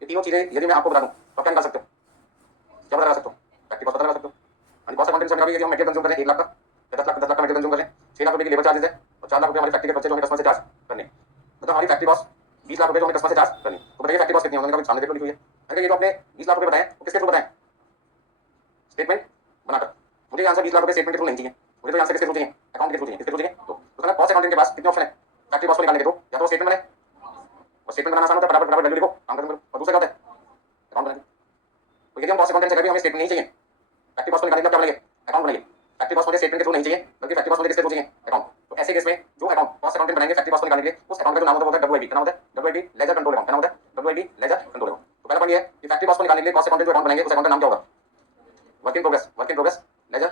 ये तीनों चीजें यदि मैं आपको बता दूं तो क्या निकाल सकते हो, क्या पता लगा सकते हो, फैक्ट्री कॉस्ट पता लगा सकते हो। कॉस्ट अकाउंटेंट से यदि हम मटेरियल कंज्यूम करें 1 लाख का, 10 लाख का मटेरियल कंज्यूम करें, 6 लाख रुपए की लेबर चार्जेस है और 4 लाख रुपए हमारी फैक्ट्री के खर्चे जो हमें कस्टमर से चार्ज करने, मतलब हमारी फैक्ट्री कॉस्ट 20 लाख रुपए जो हमें कस्टमर से चार्ज करनी। तो बताइए फैक्ट्री कॉस्ट कितनी होगी, सामने देखो लिखी हुई है। अगर ये जो आपने 20 लाख रुपए बताए तो किसके थ्रू बताएं, स्टेटमेंट बनाकर। मुझे आंसर 20 लाख रुपए स्टेटमेंट के थ्रू नहीं चाहिए, मुझे तो आंसर किसके थ्रू चाहिए, अकाउंट के थ्रू चाहिए। किसके थ्रू चाहिए, तो कॉस्ट अकाउंटिंग के पास कितने ऑप्शन है फैक्ट्री कॉस्ट को निकालने के, तो या तो स्टेटमेंट बने, और स्टेटमेंट बनाना आसान होता है, फटाफट फटाफट वैल्यू लिखो, काम खत्म करो। और दूसरा क्या होता है, अकाउंट बनाना। तो यदि हम कॉस्ट अकाउंटेंट से करें हमें स्टेटमेंट नहीं चाहिए, फैक्ट्री कॉस्ट को निकालने के लिए क्या बनाइए, अकाउंट बनाइए। फैक्ट्री कॉस्ट मुझे स्टेटमेंट के थ्रू नहीं चाहिए, बल्कि फैक्ट्री कॉस्ट मुझे किसके थ्रू चाहिए, अकाउंट। तो ऐसे केस में जो अकाउंट कॉस्ट अकाउंटेंट बनाएंगे फैक्ट्री कॉस्ट को निकालने के लिए, उस अकाउंट का जो नाम होता है डब्ल्यूआईपी, क्या नाम होता है, डब्ल्यूआईपी लेजर कंट्रोल अकाउंट, क्या नाम होता है, डब्ल्यूआईपी लेजर कंट्रोल अकाउंट। तो पहला पॉइंट ये है कि फैक्ट्री कॉस्ट को निकालने के लिए कॉस्ट अकाउंटेंट जो अकाउंट बनाएंगे उस अकाउंट का नाम क्या होगा, work in progress ledger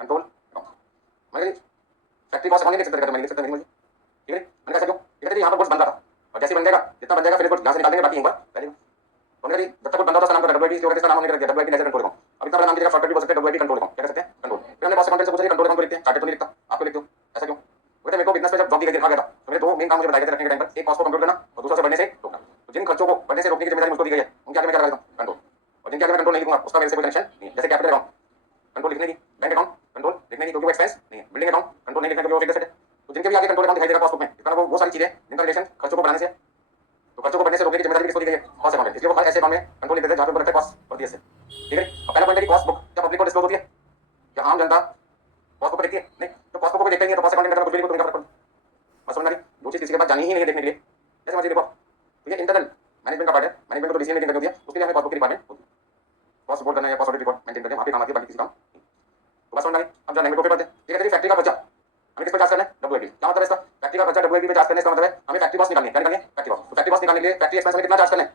control account. मैं फैक्ट्री कॉस्ट अकाउंट नहीं लिख सकते, मैं लिख सकता नहीं, ठीक है। मैंने कैसा क्यों, कहते थे यहाँ पर गुड्स बन रहा था और जैसे बन जाएगा जितना बन जाएगा फिर गुड्स यहाँ से निकाल देंगे, बाकी एक बार पहले उन्होंने जब तक गुड बंदा था नाम का डब्ल्यूआईपी की वजह से नाम हमने रख दिया डब्ल्यूआईपी लेजर कंट्रोल अकाउंट। अब इतना बड़ा नाम दीजिएगा शॉर्टकट भी बोल सकते हैं डब्ल्यूआईपी कंट्रोल अकाउंट, क्या कह सकते हैं कंट्रोल। फिर हमने कॉस्ट अकाउंटेंट से पूछा कंट्रोल अकाउंट लिखते हैं, चार्टेड तो नहीं लिखता, आपको लिखते हो ऐसा क्यों, बोलते मेरे को बिजनेस में जब जॉब दी गई देखा गया था तो मेरे दो मेन काम मुझे बताए गए थे रखने के टाइम पर, एक कॉस्ट को कंट्रोल करना और दूसरा से बढ़ने से रोकना। तो जिन खर्चों को बढ़ने से रोकने की जिम्मेदारी मुझको दी गई है उनके आगे मैं क्या करता हूँ, कंट्रोल। और जिनके आगे मैं कंट्रोल नहीं लिखूंगा उसका मेरे से कोई कनेक्शन नहीं है। जैसे कैपिटल अकाउंट कंट्रोल लिखने की, बैंक अकाउंट कंट्रोल लिखने की क्योंकि वो एक्सपेंस नहीं है, बिल्डिंग अकाउंट कंट्रोल नहीं लिखने क्योंकि वो फिक्स्ड है। तो जिनके भी आगे कंट्रोल अकाउंट दिखाई देगा कॉस्ट बुक में, इतना वो सारी चीजें जिनका रिलेशन खर्चों को बढ़ाने से, तो खर्चों को बढ़ने से रोकने की जिम्मेदारी किसको दी गई है, कॉस्ट अकाउंट। इसलिए वो हर ऐसे अकाउंट में कंट्रोल लिखते हैं जहां पे रखते हैं कॉस्ट और से, ठीक है। अब पहला पॉइंट है कि कॉस्ट बुक क्या पब्लिक को डिस्क्लोज होती है, क्या आम जनता कॉस्ट बुक देखती है, नहीं। तो कॉस्ट बुक को देखते नहीं है तो कॉस्ट अकाउंटिंग का कुछ भी नहीं, तो बस समझ रही दो चीज किसी के पास जानी ही नहीं है देखने के लिए। जैसे समझिए देखो, तो ये इंटरनल मैनेजमेंट का पार्ट है, मैनेजमेंट को डिसीजन मेकिंग करनी होती है, उसके लिए हमें कॉस्ट बुक की रिक्वायरमेंट होती है। कॉस्ट रिपोर्ट करना या कॉस्ट ऑडिट रिपोर्ट मेंटेन करना वहां पे काम आती है, बाकी किसी काम नहीं। तो बस समझ रही। अब जो लैंग्वेज पे पढ़ते हैं, ये कहते हैं फैक्ट्री का बचा हमें किस पे चार्ज करना है, डब्ल्यूआईपी। क्या मतलब है इसका, फैक्ट्री का बचा डब्ल्यूआईपी पे चार्ज करने का मतलब है हमें फैक्ट्री कॉस्ट निकालनी है, क्या निकालनी है, फैक्ट्री कॉस्ट। तो फैक्ट्री कॉस्ट निकालने के लिए फैक्ट्री एक्सपेंस में कितना चार्ज करना है,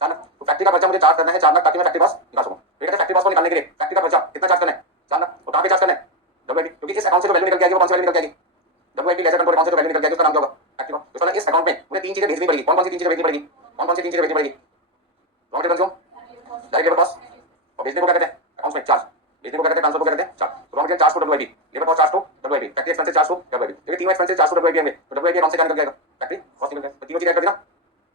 4 लाख। तो फैक्ट्री का बचा मुझे चार्ज करना है 4 लाख ताकि मैं फैक्ट्री कॉस्ट निकाल सकूं। तो ये कहते हैं फैक्ट्री कॉस्ट को निकालने के लिए फैक्ट्री का बचा कितना चार्ज करना है, 4 लाख। और कहां पे चार्ज करना है, डब्ल्यूआईपी, क्योंकि इस अकाउंट से जो वैल्यू निकल के आएगी वो कौन सी वैल्यू निकल के आएगी, डब्ल्यूआईपी लेजर कंट्रोल अकाउंट से जो वैल्यू निकल के आएगी उसका नाम क्या होगा, फैक्ट्री कॉस्ट। तो इस अकाउंट में मुझे तीन चीजें भेजनी पड़ेगी, कौन कौन सी तीन चीजें भेजनी पड़ेगी, कौन कौन सी तीन चीजें भेजनी पड़ेगी, raw material consume, direct labour cost, और भेजने को क्या कहते हैं अकाउंट्स में चार्ज, भेजने को क्या कहते हैं ट्रांसफर को क्या कहते हैं charge. Raw material charge to WIP, labour cost charge to WIP, factory expenses charge to WIP. देखिए तीनों एक्सपेंसेस चार्ज टू डब्ल्यूआईपी होंगे, तो डब्ल्यूआईपी अकाउंट से क्या निकल जाएगा, फैक्ट्री कॉस्ट निकल जाएगा। तीनों चीजें ऐड कर देना,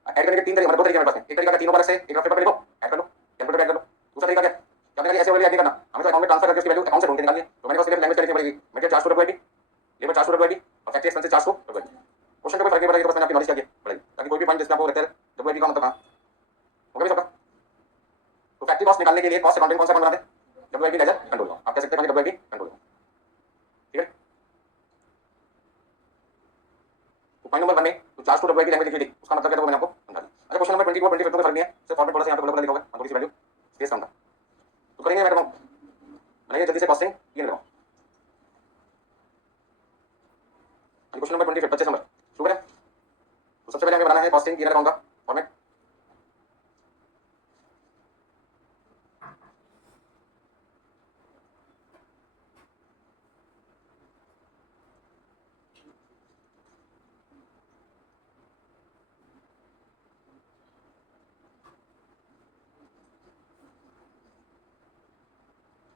ऐड करने के तीन तरीके, मतलब दो तरीके हमारे पास में, एक तरीका का तीनों बार से एक पेपर पे लिखो ऐड कर लो, कैलकुलेटर ऐड कर लो। दूसरा तरीका क्या, क्या मैंने ऐसे वैल्यू ऐड नहीं करना, हमें तो अकाउंट में ट्रांसफर करके उसकी वैल्यू अकाउंट से ढूंढ के निकालनी है। तो मैंने बस सिर्फ लैंग्वेज लिखनी पड़ेगी, material charge to WIP, labour charge to WIP और factory expenses charge to WIP. Question का कोई फर्क नहीं पड़ेगा, तो बस मैंने आपकी नॉलेज क्या पड़ेगी ताकि कोई भी पॉइंट जिसमें आपको लगता है डब्ल्यूआईपी का मतलब होगा भी सबका। तो फैक्ट्री कॉस्ट निकालने के लिए कॉस्ट अकाउंटिंग कौन सा बनाते हैं, डब्ल्यूआईपी लेजर कंट्रोल। आप कह सकते हैं डब्ल्यूआईपी कंट्रोल, ठीक है। तो पॉइंट नंबर 1 में तो चार्ज टू डब्ल्यूआईपी लैंग्वेज लिखी थी, उसका मतलब क्या था वो मैंने आपको समझा दिया। अच्छा क्वेश्चन नंबर 24 25 का फर्क नहीं है, सिर्फ फॉर्मेट थोड़ा सा यहां पे अलग-अलग लिखा होगा, थोड़ी सी वैल्यू स्पेस कम था। तो करेंगे मैं बताऊं, मैंने जल्दी से कॉस्टिंग ये लगाऊं। क्वेश्चन नंबर 25 25 नंबर शुरू करें। तो सबसे पहले हमें बनाना है कॉस्टिंग की अकाउंट का फॉर्मेट।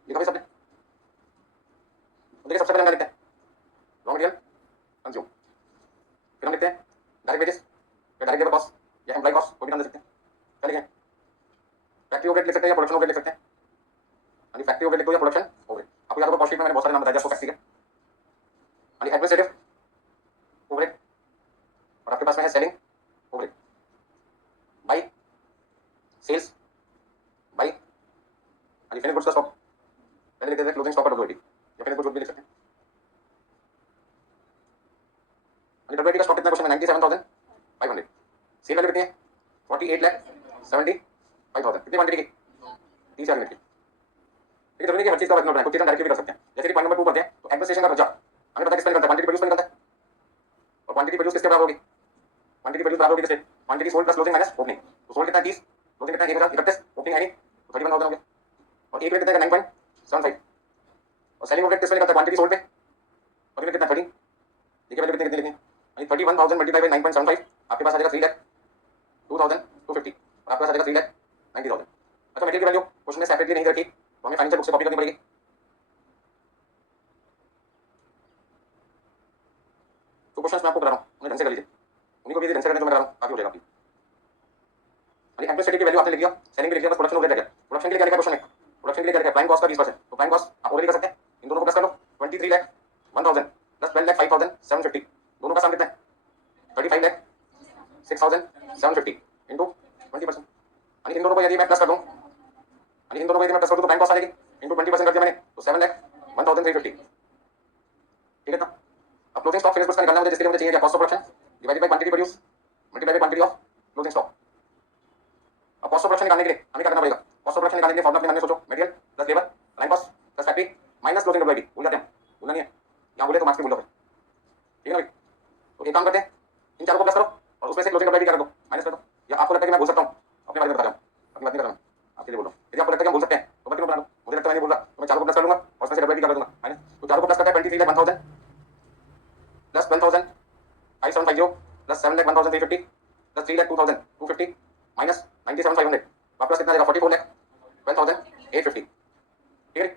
लिखा भी सबने। देखिए सबसे पहले हम लिखते हैं रॉ मटेरियल कंज्यूम, फिर हम लिखते हैं डायरेक्ट वेजेस या डायरेक्ट लेबर कॉस्ट या एम्प्लॉय कॉस्ट, कोई भी नाम दे सकते हैं। क्या लिखें, फैक्ट्री ओवरहेड लिख सकते हैं या प्रोडक्शन ओवरहेड लिख सकते हैं। यानी फैक्ट्री ओवरहेड लिखो या प्रोडक्शन ओवरहेड। आपको याद होगा कॉस्ट शीट में मैंने बहुत सारे नाम बताया आपको फैक्ट्री के, यानी एडमिनिस्ट्रेटिव ओवरहेड, और आपके पास में है selling overhead, by sales by, यानी फिनिश गुड्स का स्टॉक पहले लिख देते हैं क्लोजिंग स्टॉक पर डब्ल्यूआईपी, या फिनिश गुड्स भी लिख सकते हैं। यानी डब्ल्यूआईपी का स्टॉक कितना क्वेश्चन में 97,500, सेल वैल्यू कितनी है 48,75,000, कितनी क्वांटिटी की 30,000 यूनिट की। ठीक है, जरूरी है हर चीज का वर्क नोट बनाए, कुछ चीजें डायरेक्टली भी कर सकते हैं। जैसे कि पॉइंट नंबर 2 पढ़ते हैं तो एडमिनिस्ट्रेशन का खर्चा हमें पता है किस पे निकलता है, क्वांटिटी प्रोड्यूस पे निकलता है। और क्वांटिटी प्रोड्यूस किसके बराबर होगी, क्वांटिटी प्रोड्यूस बराबर होगी किसके, quantity sold plus closing minus opening. तो सोल्ड कितना है 30, क्लोजिंग कितना है 1031, ओपनिंग है नहीं तो 31,000 हो गया। और एक रेट कितना है 9.75, और सेलिंग रेट किस पे निकलता है, क्वांटिटी सोल्ड पे, और कितना 13, देखिए वैल्यू कितनी कितनी लिखनी है, यानी 31,000 मल्टीप्लाई बाय 9.75 आपके पास आ जाएगा 3,02,250 और आपके पास आ जाएगा 3,90,000। अच्छा मेटेरियल की वैल्यू क्वेश्चन में सेपरेटली नहीं रखी तो हमें फाइनेंशियल बुक से कॉपी करनी पड़ेगी। तो क्वेश्चन मैं आपको करा रहा हूँ उन्हें ढंग से कर लीजिए, उन्हीं को भी ढंग से करने जो मैं करा रहा हूँ काफी हो जाएगा आपकी। एम्प्लॉय की वैल्यू आपने लिख दिया, सेलिंग भी लिख दिया, बस प्रोडक्शन ओवरहेड रह गया। प्रोडक्शन के लिए क्या लिखा क्वेश्चन में, प्रोडक्शन के लिए क्या लिखा, प्राइम कॉस्ट का 20%, तो प्राइम कॉस्ट आप ऑलरेडी कर सकते हैं, इन दोनों को प्लस कर लो 23,01,000 प्लस 12,05,750, दोनों का सम कितना है 35,06,750 इंटू 20%। इन दोनों को यदि मैं प्लस कर दूं, इन दोनों को यदि मैं प्लस कर दूं तो प्राइम कॉस्ट आ जाएगी इंटू 20% कर दिया मैंने तो 7,01,350, ठीक है ना। अब क्लोजिंग स्टॉक फिनिश गुड्स का निकालना मुझे, जिसके लिए मुझे चाहिए cost of production divided by quantity produce multiply by quantity of closing stock. अब कॉस्ट ऑफ प्रोडक्शन निकालने के लिए हमें क्या करना पड़ेगा, कॉस्ट ऑफ प्रोडक्शन निकालने के लिए फॉर्मूला अपने मन में सोचो, material plus labour prime cost plus factory minus closing WIP, भूल जाते हैं, भूलना नहीं है, यहाँ भूले तो मार्क्स की भूल लो, ठीक है ना भाई। तो एक काम करते हैं, इन चारों को प्लस करो और उसमें से क्लोजिंग डब्ल्यूआईपी क्या कर दो, माइनस कर दो। या आपको लगता है कि मैं भूल सकता हूँ, अपने बारे में बता रहा हूँ, अपनी बात नहीं कर रहा हूँ, आपके लिए बोल रहा हूँ। यदि आपको लगता है कि हम भूल सकते हैं तो मैं क्यों बना लूँ, मुझे लगता है मैं नहीं भूल रहा, तो मैं चारों को प्लस कर लूंगा और उसमें से डब्ल्यूआईपी क्या कर दूंगा माइनस। तो चारों को प्लस करता है 23,01,000 प्लस 12,550 प्लस 7,01,350 प्लस 3,02,250 माइनस 97,500, वापस कितना देगा 44,12,850, ठीक है।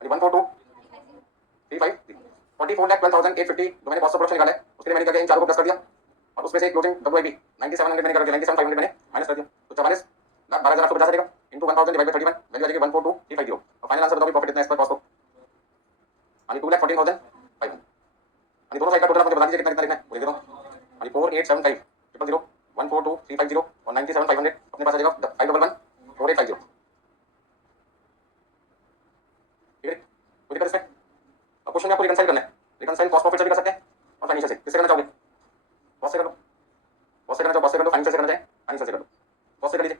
142,353 44,12,850 जो मैंने कॉस्ट ऑफ प्रोडक्शन निकाला है उसके लिए मैंने क्या किया, इन चारों को प्लस कर दिया और उसमें से क्लोजिंग डब्ल्यूआईपी 9700 मैंने कर दिया, 97,500 मैंने माइनस कर दिया, तो 44,12,850 आ जाएगा इंटू 1000 डिवाइड बाय 31 वैल्यू आ जाएगी 142,350। और फाइनल आंसर बताओ प्रॉफिट कितना है इस पर कॉस्ट को, यानी 2,14,500, यानी दोनों साइड का टोटल आप मुझे बता दीजिए कितना कितना लिखना है, मुझे दे दो, यानी 4875 000 142,350 और 97,500 अपने पास आ जाएगा 511,4850, ठीक है। कोई दिक्कत इसमें। अब क्वेश्चन में आपको रिकंसाइल करना है, रिकंसाइल कॉस्ट प्रॉफिट से भी कर सकते हैं और फाइनेंशियल से, किससे करना चाहोगे, कॉस्ट से कर लो, कॉस्ट से करना चाहो कॉस्ट से कर लो, फाइनेंशियल से करना चाहे फाइनेंशियल से कर लो, कॉस्ट से कर लीजिए।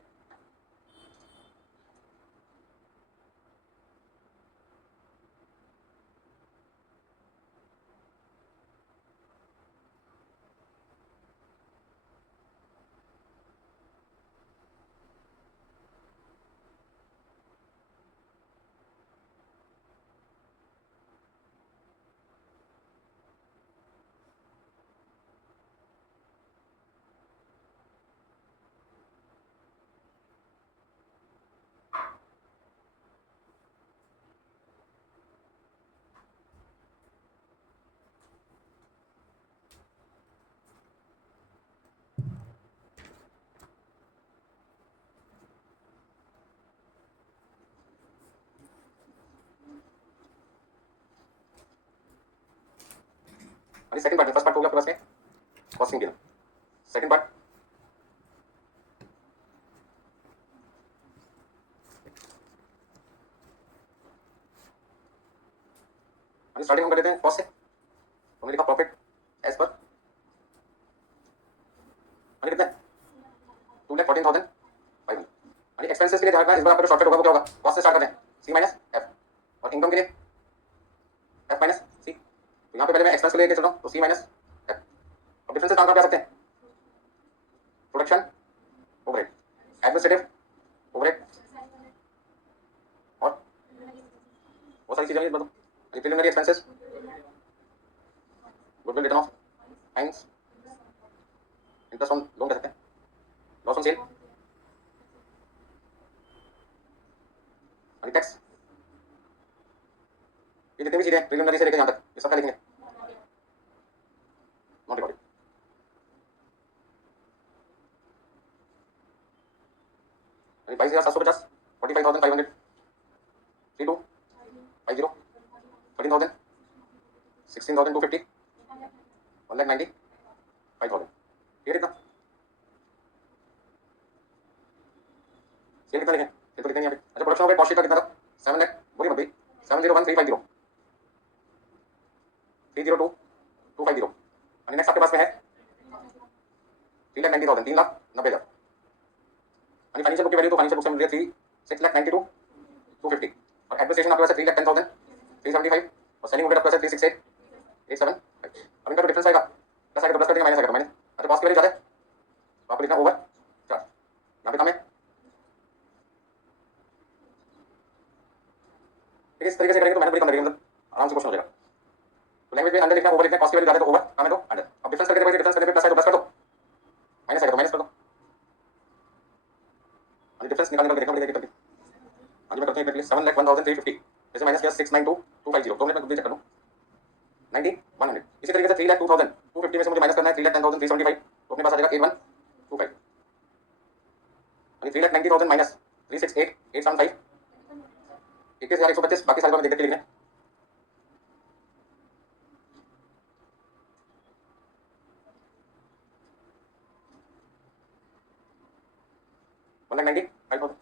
अभी सेकंड पार्ट, फर्स्ट पार्ट हो गया आपके पास में कॉस्टिंग दिया, सेकंड पार्ट अभी स्टार्टिंग हम कर लेते हैं कॉस्ट से, तो मैंने लिखा प्रॉफिट एज पर यानी कितना 2,14,500, यानी एक्सपेंसेस के लिए ध्यान रखना इस बार आपका जो शॉर्टकट होगा वो क्या होगा, कॉस्ट से स्टार्ट करते हैं सी माइनस एफ और इनकम के लिए एफ माइनस सी, तो यहाँ पे पहले मैं एक्सपेंस को लेके चल रहा हूँ तो सी माइनस एफ। अब डिफरेंसेस कहाँ कहाँ पे आ सकते हैं, प्रोडक्शन ओवरहेड, एडमिनिस्ट्रेटिव ओवरहेड और बहुत सारी चीजें मतलब preliminary expenses, goodwill written off, fines, interest on loan कह सकते हैं, लॉस ऑन सेल, टैक्स, ये जितनी भी चीजें प्रिलिमिनरी से लेकर यहाँ तक ये सब क्या लिखेंगे, नॉट रिकॉर्डेड। यानी 22,750 45,500 3250 13,000 16,250 1,95,500, ठीक है इतना। सेल कितना लिखें, सेल तो लिखेंगे यहाँ पे। अच्छा प्रोडक्शन ओवरहेड कॉस्ट शीट का कितना था 7 लाख, बोलिए मत भाई 701,350 302,250, और नेक्स्ट आपके पास में है 3,90,000 3,90,000, यानी फाइनेंशियल बुक की वैल्यू तो फाइनेंशियल बुक से मिल रही है 6,92,250 और एडमिनिस्ट्रेशन आपके पास है 3,10,375 और सेलिंग ओवरहेड आपके पास है 368,875। अब इनका जो डिफरेंस आएगा प्लस आएगा तो प्लस कर देंगे, माइनस आएगा तो माइनस। अच्छा कॉस्ट की वैल्यू ज्यादा है तो आपको लिखना ओवर चार्ज, यहाँ पे कम है, इस तरीके से करेंगे तो मेहनत बड़ी कम लगेगी, मतलब आराम से क्वेश्चन हो जाएगा। तो लैंग्वेज में अंडर लिखना ओवर लिखना, कॉस्ट की वैल्यू ज्यादा है तो ओवर, कम है तो अंडर। अब डिफरेंस करके देखो, डिफरेंस करने पे प्लस है तो प्लस कर दो, माइनस है तो माइनस कर दो। और डिफरेंस निकालने का देखना पड़ेगा कितना। हाँ जी मैं करता हूँ 7,01,350 जैसे माइनस किया 692,250, 2 मिनट में चेक कर लो 90,100। इसी तरीके से 3,02,250 में से मुझे माइनस करना है 3,10,375, तो अपने पास आ जाएगा 8125। यानी 3,90,000 माइनस 368,875 21,125। बाकी सारे में देख के लिखना है। 1,95,000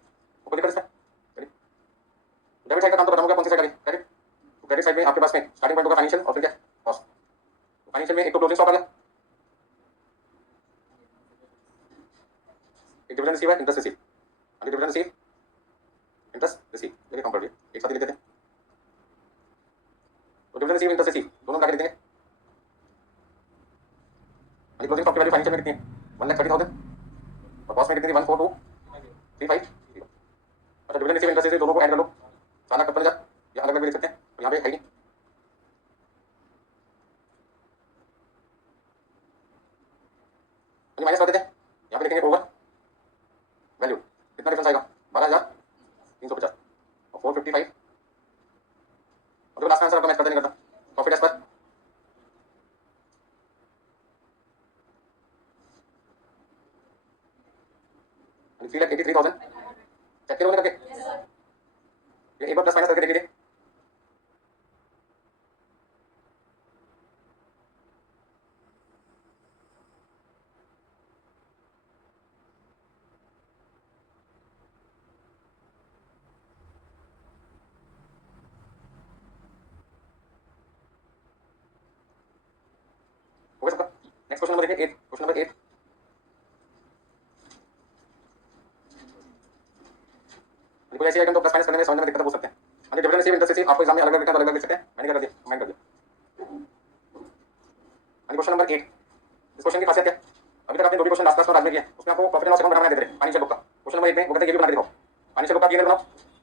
कोई दिक्कत इसका। चलिए डेबिट साइड का काम तो बताऊंगा कौन सी साइड आगे क्रेडिट। तो क्रेडिट साइड में आपके पास में स्टार्टिंग पॉइंट होगा फाइनेंशियल और फिर क्या कॉस्ट। फाइनेंशियल में एक तो क्लोजिंग स्टॉक आ गया, एक डिविडेंड रिसीव है, interest received, dividend received interest receive, देखिए काम कर दिए एक साथ ही लिख देते हैं। तो डिविडेंड रिसीव इंटरेस्ट रिसीव दोनों मिला के लिख देंगे। क्लोजिंग स्टॉक की वैल्यू फाइनेंशियल में कितनी है 1,30,000 और कॉस्ट में कितनी थी 1,42,350। अच्छा डिविडेंड रिसीव इंटरेस्ट रिसीव दोनों को ऐड कर लो, सारा कब बन जाए या अलग अलग भी लिख सकते हैं, तो यहाँ पे है नहीं। माइनस कर देते हैं, यहाँ पे लिखेंगे ओवर वैल्यू, कितना डिफरेंस आएगा 12,350 और 455। और लास्ट आंसर आपका मैच करता नहीं करता, प्रॉफिट एज पर 3,83,000। चेक करोगे करके ये एक बार प्लस माइनस करके देख लीजिए। हो गया सबका। नेक्स्ट क्वेश्चन नंबर देखिए 8, क्वेश्चन नंबर 8। कोई ऐसी आइटम तो प्लस माइनस करने में समझने में दिक्कत पूछ सकते हैं। हाँ डिविडेंड रिसीव इंटरेस्ट रिसीव आपको एग्जाम में अलग अलग लिखना है तो अलग अलग लिख सकते हैं, मैंने क्या कर दिया कमेंट कर दिया। क्वेश्चन नंबर 8, इस क्वेश्चन की खासियत क्या है, अभी तक आपने दो भी क्वेश्चन लास्ट क्लास में राजने किया, उसमें आपको प्रॉफिट एंड लॉस अकाउंट बनाना दे रहे हैं फाइनेंशियल बुक का। क्वेश्चन नंबर 1 में वो कहते हैं ये भी बना के दिखाओ, फाइनेंशियल बुक का पीएनएल बनाओ,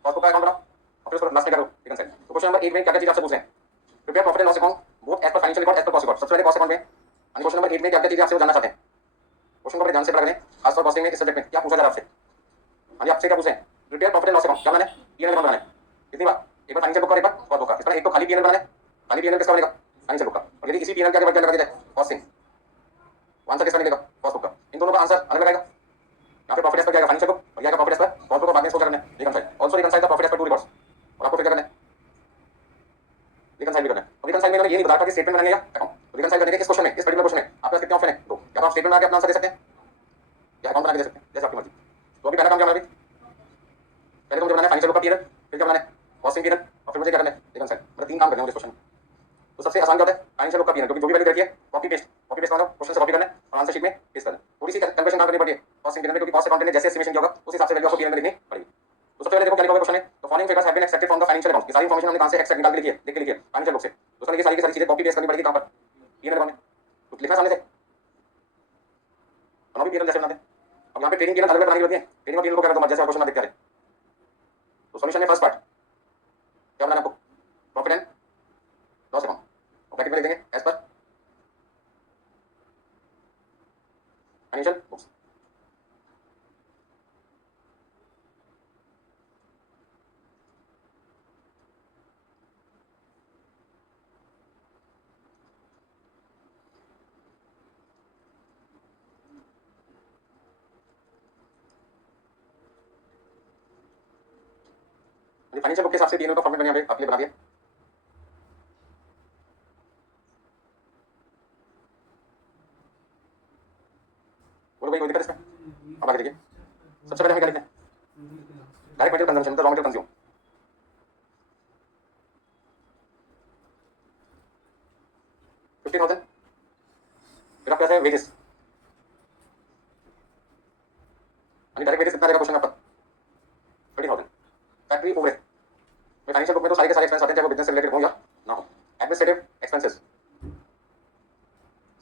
कॉस्ट बुक का अकाउंट बनाओ और फिर उसको लास्ट में करो ठीक है। तो क्वेश्चन नंबर 1 में क्या क्या चीज आपसे पूछ रहे हैं, prepare profit and loss account both as per financial record as per cost record. सबसे पहले कॉस्ट अकाउंट में क्वेश्चन नंबर 8 में क्या क्या चीजें आपसे जानना चाहते हैं, क्वेश्चन को बड़े ध्यान से पढ़ा करें, खासतौर कॉस्टिंग में इस सब्जेक्ट में क्या पूछा जा रहा है आपसे। हाँ जी आपसे क्या पूछे हैं, prepare profit and loss account क्या बनाना है, पीएनएल बनाना है। कितनी बार, एक बार फाइनेंशियल बुक का, एक बार कॉस्ट बुक का। इस तरह एक तो खाली पीएनएल बनाना है, खाली पीएनएल किसका बनेगा फाइनेंशियल बुक का, और यदि इसी पीएनएल के आगे वर्ग लगा दिया जाए कॉस्टिंग, आंसर किसका निकलेगा कॉस्ट बुक का। इन दोनों का आंसर अलग लगाएगा, यहाँ पे प्रॉफिट एज पर जाएगा फाइनेंशियल बुक और यहाँ का profit as per cost book को बाद में इसको क्या करना है reconcile, also reconcile the profit as per two records. और आपको फिर क्या करना है रिकंसाइल भी करना है। और रिकंसाइल में मैंने ये नहीं बताया था कि स्टेटमेंट बनाएंगे या अकाउंट, तो रिकंसाइल करने के इस क्वेश्चन में, इस पर्टिकुलर क्वेश्चन में आपके पास कितने ऑप्शन है, दो, या तो आप स्टेटमेंट बना के अपना आंसर दे सकते हैं या अकाउंट बना के दे सकते हैं, जैसे आपकी मर्जी। तो अभी पहला काम क्या हमारा, पहले तो मुझे बनाना है फाइनेंशियल बुक का पीरियड, फिर क्या बनाना है कॉस्टिंग पीरियड और फिर मुझे क्या करना है रिकंसाइल, मतलब तीन काम करने होंगे इस क्वेश्चन में। तो सबसे आसान क्या होता है फाइनेंशियल बुक का पीरियड, क्योंकि जो भी वैल्यू देखिए कॉपी पेस्ट करना, क्वेश्चन से कॉपी करना है और आंसर शीट में पेस्ट करना है। थोड़ी सी कैलकुलेशन करनी पड़ती है कॉस्टिंग पीरियड में, क्योंकि कॉस्ट अकाउंट ने जैसे एस्टिमेशन किया होगा उस हिसाब से वैल्यू आपको पीरियड में लिखनी पड़ेगी। तो सबसे पहले देखो क्या लिखा हुआ क्वेश्चन में, तो following figures have been extracted from the financial account, ये सारी इंफॉर्मेशन हमने कहां से एक्सट्रैक्ट निकाल के लिखी है, देख के लिखी है फाइनेंशियल बुक से। तो उसमें ये सारी की सारी चीजें कॉपी पेस्ट करनी पड़ेगी कहां पर पीरियड अकाउंट में, तो लिखना सामने से तो भी पीरियड जैसे बनाते हैं। अब यहां पे ट्रेडिंग पीरियड अलग अलग बनानी होती है, ट्रेडिंग और पीरियड को क्या करते हैं जैसे क्वेश्चन में देख रहे हैं। तो सॉल्यूशन में फर्स्ट पार्ट क्या बनाना है आपको, प्रॉफिट एंड लॉस अकाउंट और ब्रैकेट में लिख देंगे as per financial books. Financial book के हिसाब से पीएनएल का फॉर्मेट मैंने यहाँ पे आपके लिए बना दिया। बोलो भाई कोई दिक्कत इसमें, अब आगे देखिए सबसे पहले हमें क्या लिखना है, डायरेक्ट मटेरियल कंजम्पशन मतलब रॉ मटेरियल कंज्यूम 50,000। फिर आपके पास है वेजेस, डायरेक्ट वेजेस कितना रहेगा क्वेश्चन आपका 30,000। फैक्ट्री ओवरहेड में फाइनेंशियल बुक में तो सारे के सारे एक्सपेंस आते हैं चाहे वो बिजनेस से रिलेटेड हो या ना हो। Administrative expenses,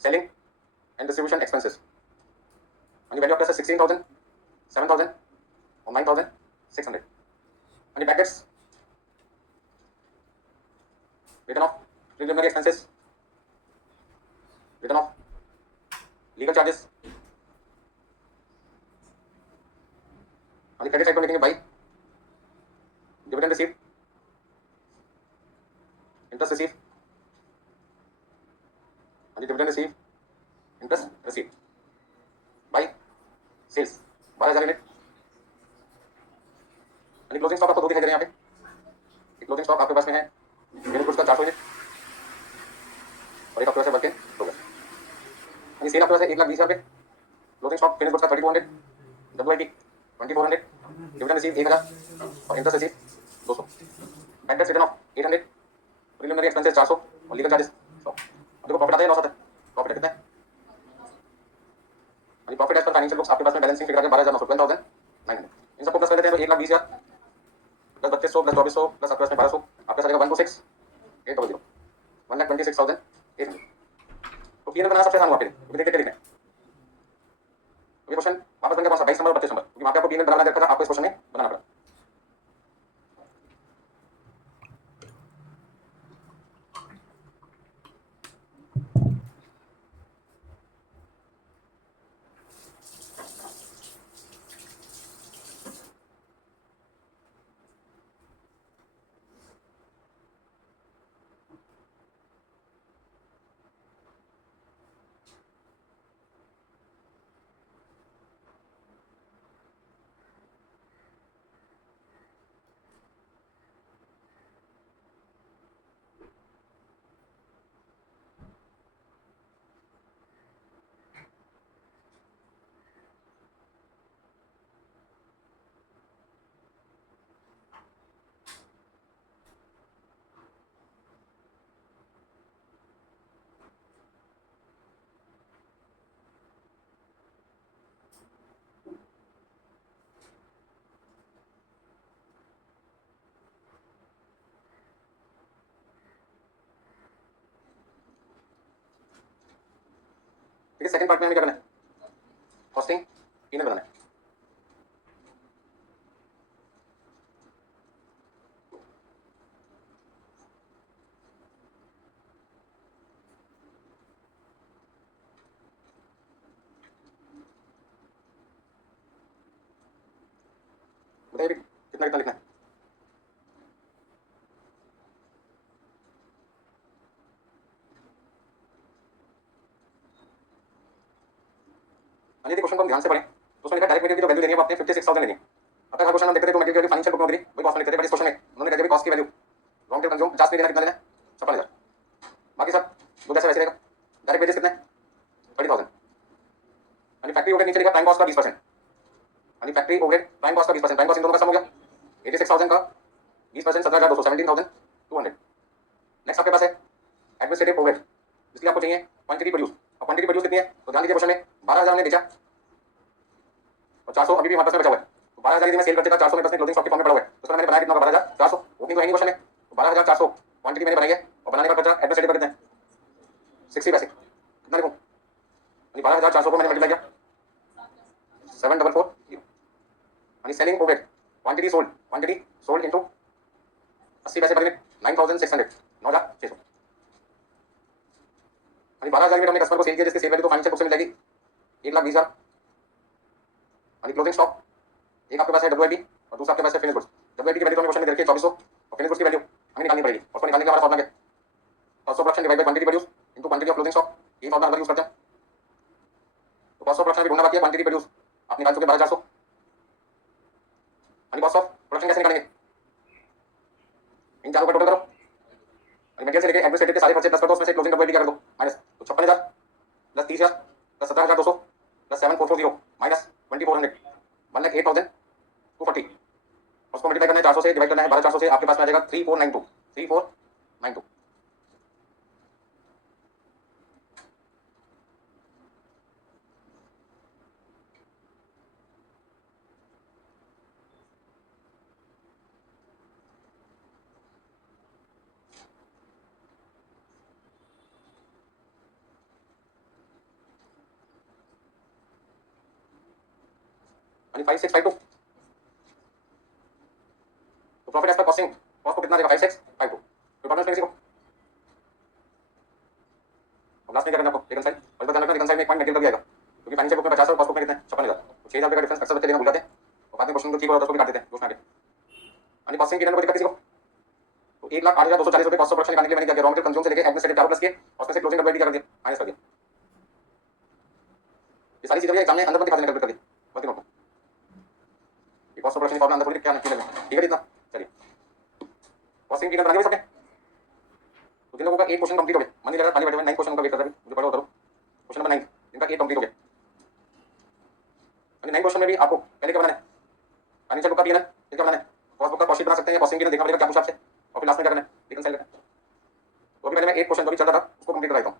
selling and distribution expenses, value आपके पास 16,000, 7,000 और 9,600। Bad debts, written off preliminary expenses, written off legal charges, credit side पर लिखेंगे by dividend received, interest received, dividend received, interest received by sales 12,000 unit. Closing stock आपको दो दिखाई दे रहे हैं यहाँ पे। क्लोजिंग स्टॉक आपके पास में है फिनिश गुड्स का 400 यूनिट और एक आपके पास है वर्क इन प्रोग्रेस। सेल आपके पास है 1,20,000 पे। क्लोजिंग स्टॉक फिनिश गुड्स का 3200, WIP 2400, डिविडेंड रिसीव 1000 और interest receive 200। Bank tax return of 800, preliminary expenses 400 और लीगल चार्जेस 100। अब देखो प्रॉफिट आता है लॉस आता है। प्रॉफिट कितना है? Profit as per financial books आपके पास में बैलेंसिंग फिगर आ गया 12,900, 12,900। इन सबको प्लस कर लेते हैं तो 1,20,000 प्लस 3200 प्लस 2400 प्लस आपके पास में 1200 आपके पास आ जाएगा 126 800, 1,26,800। तो पीएनएल बनाना सबसे आसान हुआ आपके लिए, देखते देखते लिखना है। ये क्वेश्चन वापस बन गया कौन सा 22 नंबर और 25 नंबर, क्योंकि वहां पे आपको पीएनएल बनाना रहता था, आपको इस क्वेश्चन में बनाना पड़ा। ठीक है, सेकंड पार्ट में हमें क्या करना है? कॉस्टिंग पीएनएल बनाना है। बताइए कितना कितना लिखना है? यदि क्वेश्चन को हम ध्यान से पढ़ें तो उसमें लिखा डायरेक्ट मटेरियल की जो वैल्यू देनी है वो आपने 56,000 देनी है। अब तक हर क्वेश्चन हम देखते थे तो मटेरियल की फाइनेंशियल बुक में वही कॉस्ट में लिखते थे, बट इस क्वेश्चन में उन्होंने कह दिया कॉस्ट की वैल्यू रॉ मटेरियल कंज्यूम 50 पे देना, कितना देना है? 56,000। बाकी सब दो जैसे वैसे रहेगा। डायरेक्ट वेजेस कितने हैं? 30,000। फैक्ट्री ओवरहेड नीचे लिखा प्राइम कॉस्ट का 20%, फैक्ट्री ओवरहेड प्राइम कॉस्ट का 20%, प्राइम कॉस्ट इन दोनों का सम हो गया 86,000 का 20%, 17,200, 17,200। नेक्स्ट आपके पास है एडमिनिस्ट्रेटिव ओवरहेड, इसलिए आपको चाहिए क्वांटिटी प्रोड्यूस। और क्वांटिटी प्रोड्यूस कितनी है तो ध्यान दीजिए, क्वेश्चन में 12,000 हमने बेचा और 400 अभी भी हमारे पास में बचा हुआ है। तो 12,000 यदि मैं सेल करते था, 400 मेरे पास में क्लोजिंग स्टॉक के फॉर्म में पड़ा हुआ है, तो उसका मैंने बनाया कितना? 12,400। ओपनिंग तो है नहीं क्वेश्चन में, तो 12,400 क्वांटिटी मैंने बनाई है और बनाने का बचा एडमिनिस्ट्रेटिव का कितना है? 60 पैसे। कितना लिखूं? 12,400 को मैंने मल्टीप्लाई किया 7,440 यानी selling overhead quantity sold into 80 पैसे पर यूनिट 9,600, 9,600। 12,000 यूनिट हमने कस्टमर को सेल किया, जिसकी सेल वैल्यू तो फाइनेंशियल बुक से मिल जाएगी 1,20,000। क्लोजिंग स्टॉक एक आपके पास है WIP और दूसरा आपके पास है फिनिश गुड्स। WIP की वैल्यू तो हमें क्वेश्चन में दे रखी है 2400 और फिनिश गुड्स की वैल्यू हमें निकालनी पड़ेगी। उसको निकालने के हमारा फॉर्मूला क्या? Cost of production divide by quantity produce into quantity of closing stock. ये फॉर्मूला हम यूज करते हैं। तो कॉस्ट ऑफ प्रोडक्शन भी ढूंढना बाकी है, क्वांटिटी प्रोड्यूस आप निकाल चुके 12,400। कॉस्ट ऑफ प्रोडक्शन कैसे निकालेंगे? इन चारों का टोटल करो, मटेरियल से लेके एडमिनिस्ट्रेटिव के सारे खर्चे प्लस कर दो, उसमें से क्लोजिंग WIP क्या कर दो माइनस। तो 56,000 प्लस 30,000 प्लस 17,200 प्लस 7,440 माइनस 2,400, 1,08,240। उसको मल्टीप्लाई करना है 400 से, डिवाइड करना है 12,400 से, आपके पास में आ जाएगा 3,492, 3,492। यानी 5,652। तो profit as per costing cost को कितना देगा? 5,652। तो प्रॉब्लम किसी को लास्ट में क्या करना आपको? रिकंसाइल और ध्यान रखना रिकंसाइल में एक पॉइंट मटेरियल का भी आएगा। कितना है 56 मिला। 6,000 रुपये का डिफरेंस अक्सर बच्चे देना भूल जाते हैं और बाद में क्वेश्चन को ठीक और 10 को भी काट देते हैं क्वेश्चन आगे। यानी कॉस्टिंग की को दिक्कत किसी को तो 1,08,240 रुपये कॉस्ट ऑफ प्रोडक्शन निकालने के लिए मैंने क्या किया, रॉ मटेरियल कंज्यूम से लेके एडमिनिस्ट्रेटिव चार्ज प्लस किए और उसमें से क्लोजिंग कैलकुलेट क्या कर दिया, माइनस कर दिया। ये सारी चीजें एग्जाम में अंदर दिखा देने कैलकुलेट कर दी बस नोट। ये कॉस्ट ऑफ प्रोडक्शन फॉर्मूला अंदर बोल क्या ठीक है इतना। चलिए कॉस्टिंग की बना दी सबने। तो जिन लोगों का 8 क्वेश्चन कंप्लीट हो गया, मान लीजिए खाली बैठे हुए 9 क्वेश्चन का वेट कर रहा है, मुझे पढ़ो करो क्वेश्चन नंबर 9 इनका 8 कंप्लीट हो गया। यानी 9 क्वेश्चन में भी आपको पहले क्या बनाना है, फाइनेंशियल बुक का पीएनएल क्या बनाना है, कॉस्ट बुक का कॉस्ट शीट बना सकते हैं या कॉस्टिंग की देखना पड़ेगा क्या पूछा आपसे, और फिर लास्ट में क्या करना है रिकंसाइल करना है। तो अभी पहले मैं 8 क्वेश्चन जो भी चल रहा था उसको कंप्लीट कराता हूँ।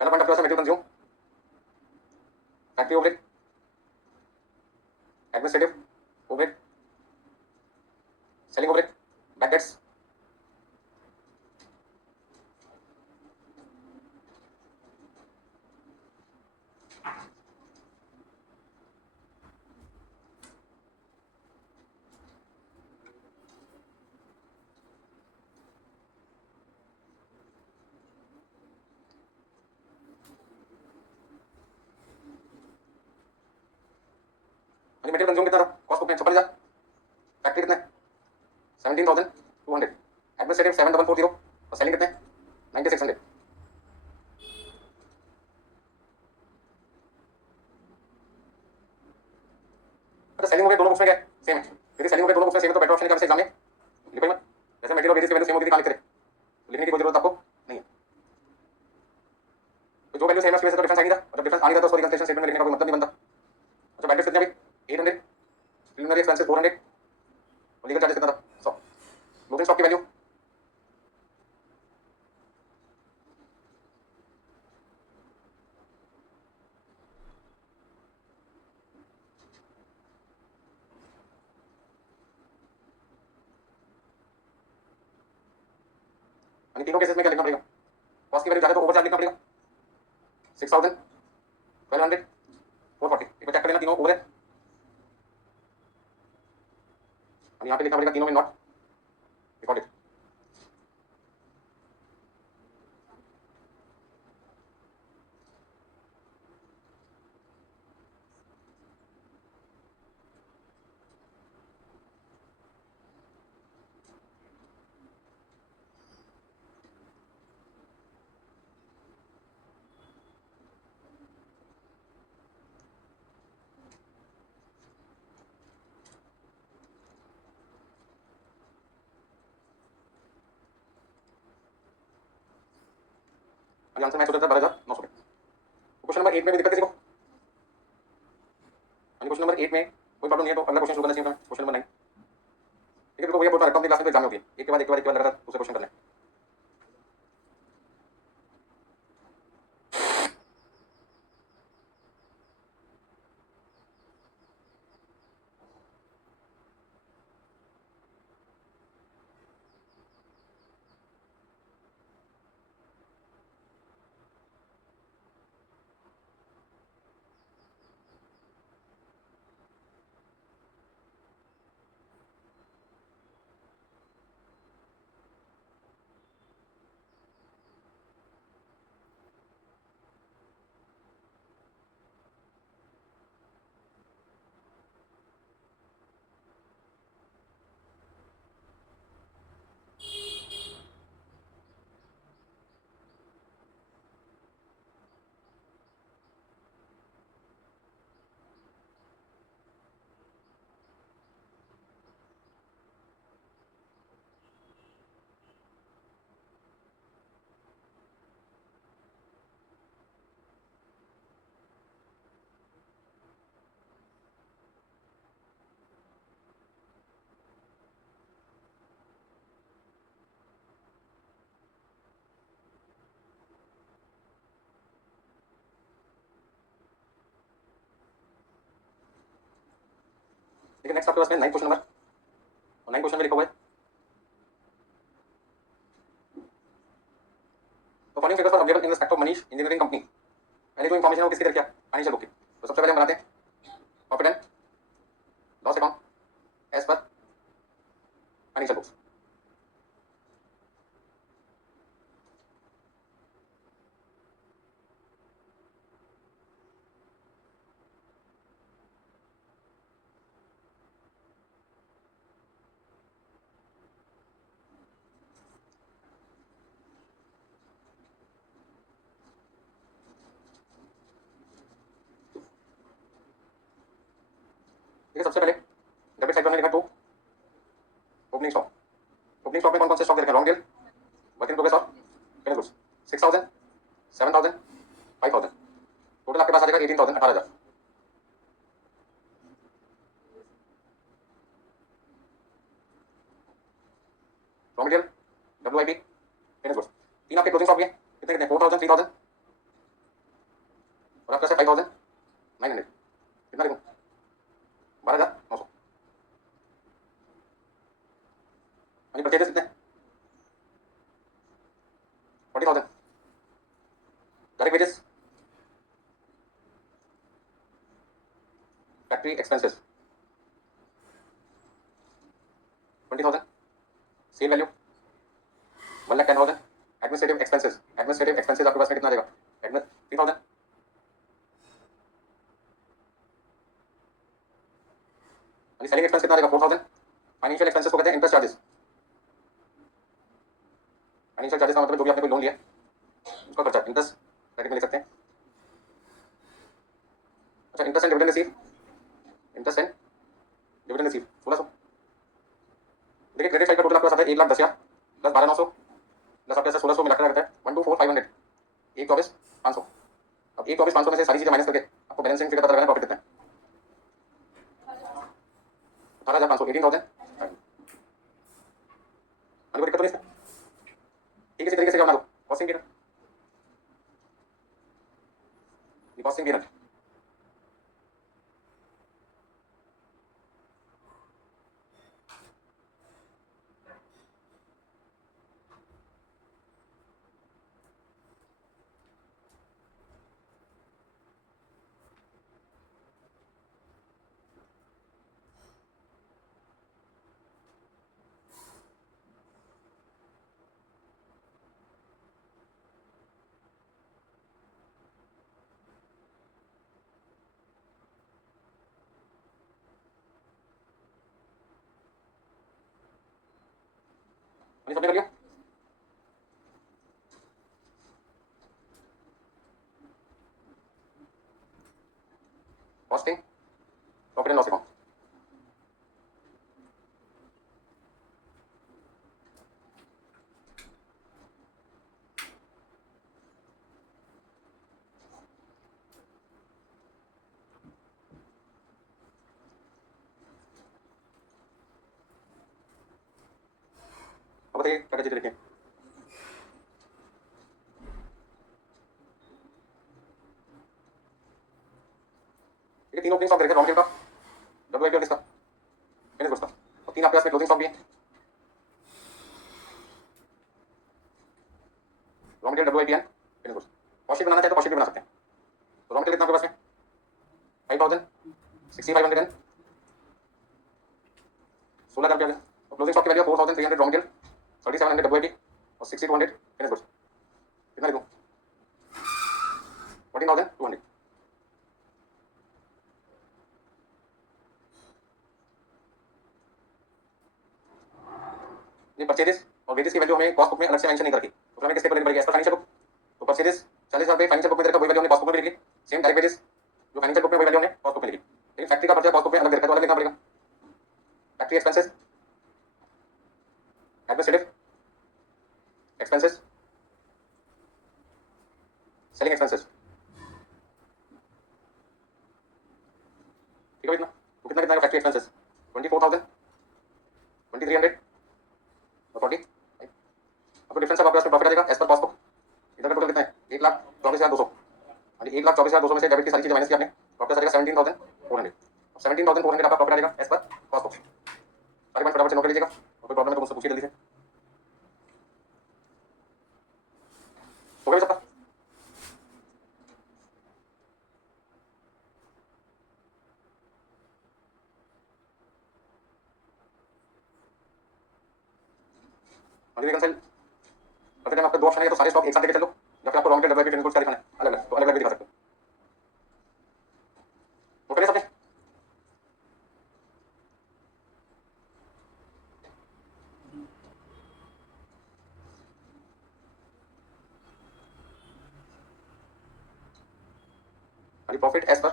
पहला point of material consumed, factory overhead, administrative overhead, selling overhead, bad debts, material consumed कितना था, कॉस्ट बुक में 56,000, फैक्ट्री कितने 17,200, एडमिनिस्ट्रेटिव 7,440 और सेलिंग कितने 9,600। अच्छा सेलिंग ओवरहेड दोनों बुक्स में क्या सेम है, यदि सेलिंग ओवरहेड दोनों बुक्स में सेम है तो बेटर ऑप्शन है क्या एग्जाम में लिखो मत, जैसे मटेरियल वेरिएंस की वैल्यू सेम होगी कहां लिख रहे, लिखने की कोई जरूरत आपको नहीं है। तो जो वैल्यू सेम है उसकी वजह से तो डिफरेंस आ नहीं था, और जब डिफरेंस आ नहीं था तो उसको रिकंसिडरेशन स्टेटमेंट में लिखने का कोई मतलब नहीं बनता। अच्छा बैक डेट्स कितने भाई 800, प्रीलिमिनरी एक्सपेंसेस 400 और लीगल चार्जेस कितना था 100। क्लोजिंग स्टॉक की वैल्यू यानी तीनों केसेस में क्या लिखना पड़ेगा, कॉस्ट की वैल्यू ज्यादा तो ओवर चार्ज लिखना पड़ेगा 6,000, 1,200, 440, एक बार चेक कर लेना तीनों ओवर है। और यहाँ पे लिखना पड़ेगा तीनों में नॉट रिकॉर्डेड। आंसर मैच हो जाता है 12,900। क्वेश्चन नंबर 8 में भी दिक्कत किसी को, क्वेश्चन नंबर 8 में कोई प्रॉब्लम नहीं है तो अगला क्वेश्चन शुरू करना चाहिए क्वेश्चन नंबर 9। ठीक है देखो भैया बोलता रहता हूँ क्लास में तो एग्जाम होती है एक के बाद एक के बाद एक के बाद लगातार दूसरे क्वेश्चन करना है। देखिए नेक्स्ट आपके पास में 9 क्वेश्चन नंबर, और 9 क्वेश्चन में लिखा हुआ है तो following figures are available in respect of Manish engineering company. पहले जो इन्फॉर्मेशन है वो किसकी तरफ क्या फाइनेंशियल बुक की। तो सबसे पहले हम बनाते हैं profit and loss account as per financial books. देखिए सबसे पहले डेबिट साइड पर हमने लिखा to opening stock. Opening stock में कौन कौन से स्टॉक दे रखे हैं, raw material, work in progress और फिनिश गुड्स। 6000, 7000, 5000, टोटल आपके पास आ जाएगा 18000, 18000। Raw material, WIP, finish goods, तीन आपके क्लोजिंग स्टॉक भी है। कितने कितने 4000, 3000 और आपका 5900। कितना लिखूं, 12900। यानी परचेजेस कितने 40000। Direct wages, factory expenses 20000, sale value 1,10,000। Administrative expenses, administrative expenses आपके पास में कितना आ जाएगा, एडमिन 3000। यानी सेलिंग एक्सपेंस कितना आ जाएगा 4000। फाइनेंशियल एक्सपेंसेस को कहते हैं इंटरेस्ट चार्जेस। फाइनेंशियल चार्जेस का मतलब जो भी आपने कोई लोन लिया उसका खर्चा, इंटरेस्ट क्रेडिट में लिख सकते हैं। अच्छा, interest and dividend received, interest and dividend receive 1600। देखिए क्रेडिट साइड का टोटल आपके पास आता है 1,10,000 प्लस 12,900 प्लस आपके पास 1600 मिलाकर आता है 124,500, 124,500। अब 124,500 में से सारी चीजें माइनस करके आपको बैलेंसिंग फिगर पता लगाना, प्रॉफिट कितना है 18,500, 18,000। कोई दिक्कत तो नहीं इसमें, ठीक है। इसी तरीके से क्या बना दो कॉस्टिंग पीरियड, कॉस्टिंग पीरियड सबने कर लिया। Costing, profit and loss account, अब बताइए क्या चीजें लिखें। देखिए तीन ओपनिंग स्टॉक दे रखे हैं, रॉ मटेरियल का, WIP और किसका, फिनिश गुड्स का, और तीन आपके पास में क्लोजिंग स्टॉक भी है। Raw material, WIP and finish goods. Cost sheet बनाना चाहे तो कॉस्ट शीट भी बना सकते हैं। तो रॉ मटेरियल कितना आपके पास में 5,000, 6,500 एंड 16,000 रुपया। और क्लोजिंग स्टॉक की वैल्यू 4,300 रॉ मटेरियल, 3,700 WIP और 6,200 फिनिश गुड्स। कितना लिखूं 14,200। ये परचेजेस और वेजेस की वैल्यू हमें कॉस्ट बुक में अलग से मेंशन नहीं करती, तो हमें किसके पर लेनी पड़ेगी, एज पर फाइनेंशियल बुक। तो परचेजेस 40,000 रुपये फाइनेंशियल बुक में देखा, वही वैल्यू हमने कॉस्ट बुक में लिखी। सेम डायरेक्ट वेजेस जो फाइनेंशियल बुक में, वही वैल्यू हमने कॉस्ट बुक में लिखी। लेकिन फैक्ट्री का पर्चा कॉस्ट बुक में अलग देखा, तो अलग लिखना पड़ेगा। Factory expenses, administrative expenses, selling expenses, ठीक है इतना। तो कितना कितना फैक्ट्री एक्सपेंसेस 24,000, 2,300 और 40। आपको डिफरेंस आपके पास में प्रॉफिट आ जाएगा एज पर कॉस्ट बुक। इधर का टोटल कितना है 1,24,200, यानी 1,24,200 में से डेबिट की सारी चीजें माइनस की आपने, तो आपके पास आ जाएगा 17,400। 17,400 आपका प्रॉफिट आ जाएगा एज पर कॉस्ट ऑफ। सारे पॉइंट फटाफट से नोट कर लीजिएगा, कोई प्रॉब्लम है तो मुझसे पूछिए जल्दी से। हो गया सबका? अभी रिकंसाइल करते टाइम आपका दो ऑप्शन है, तो सारे स्टॉक एक साथ लेके चलो या फिर आपको raw material WIP finish goods का दिखाना है अलग अलग, तो अलग अलग भी दिखा सकते हो। तो करिए सबने। अभी प्रॉफिट एज पर,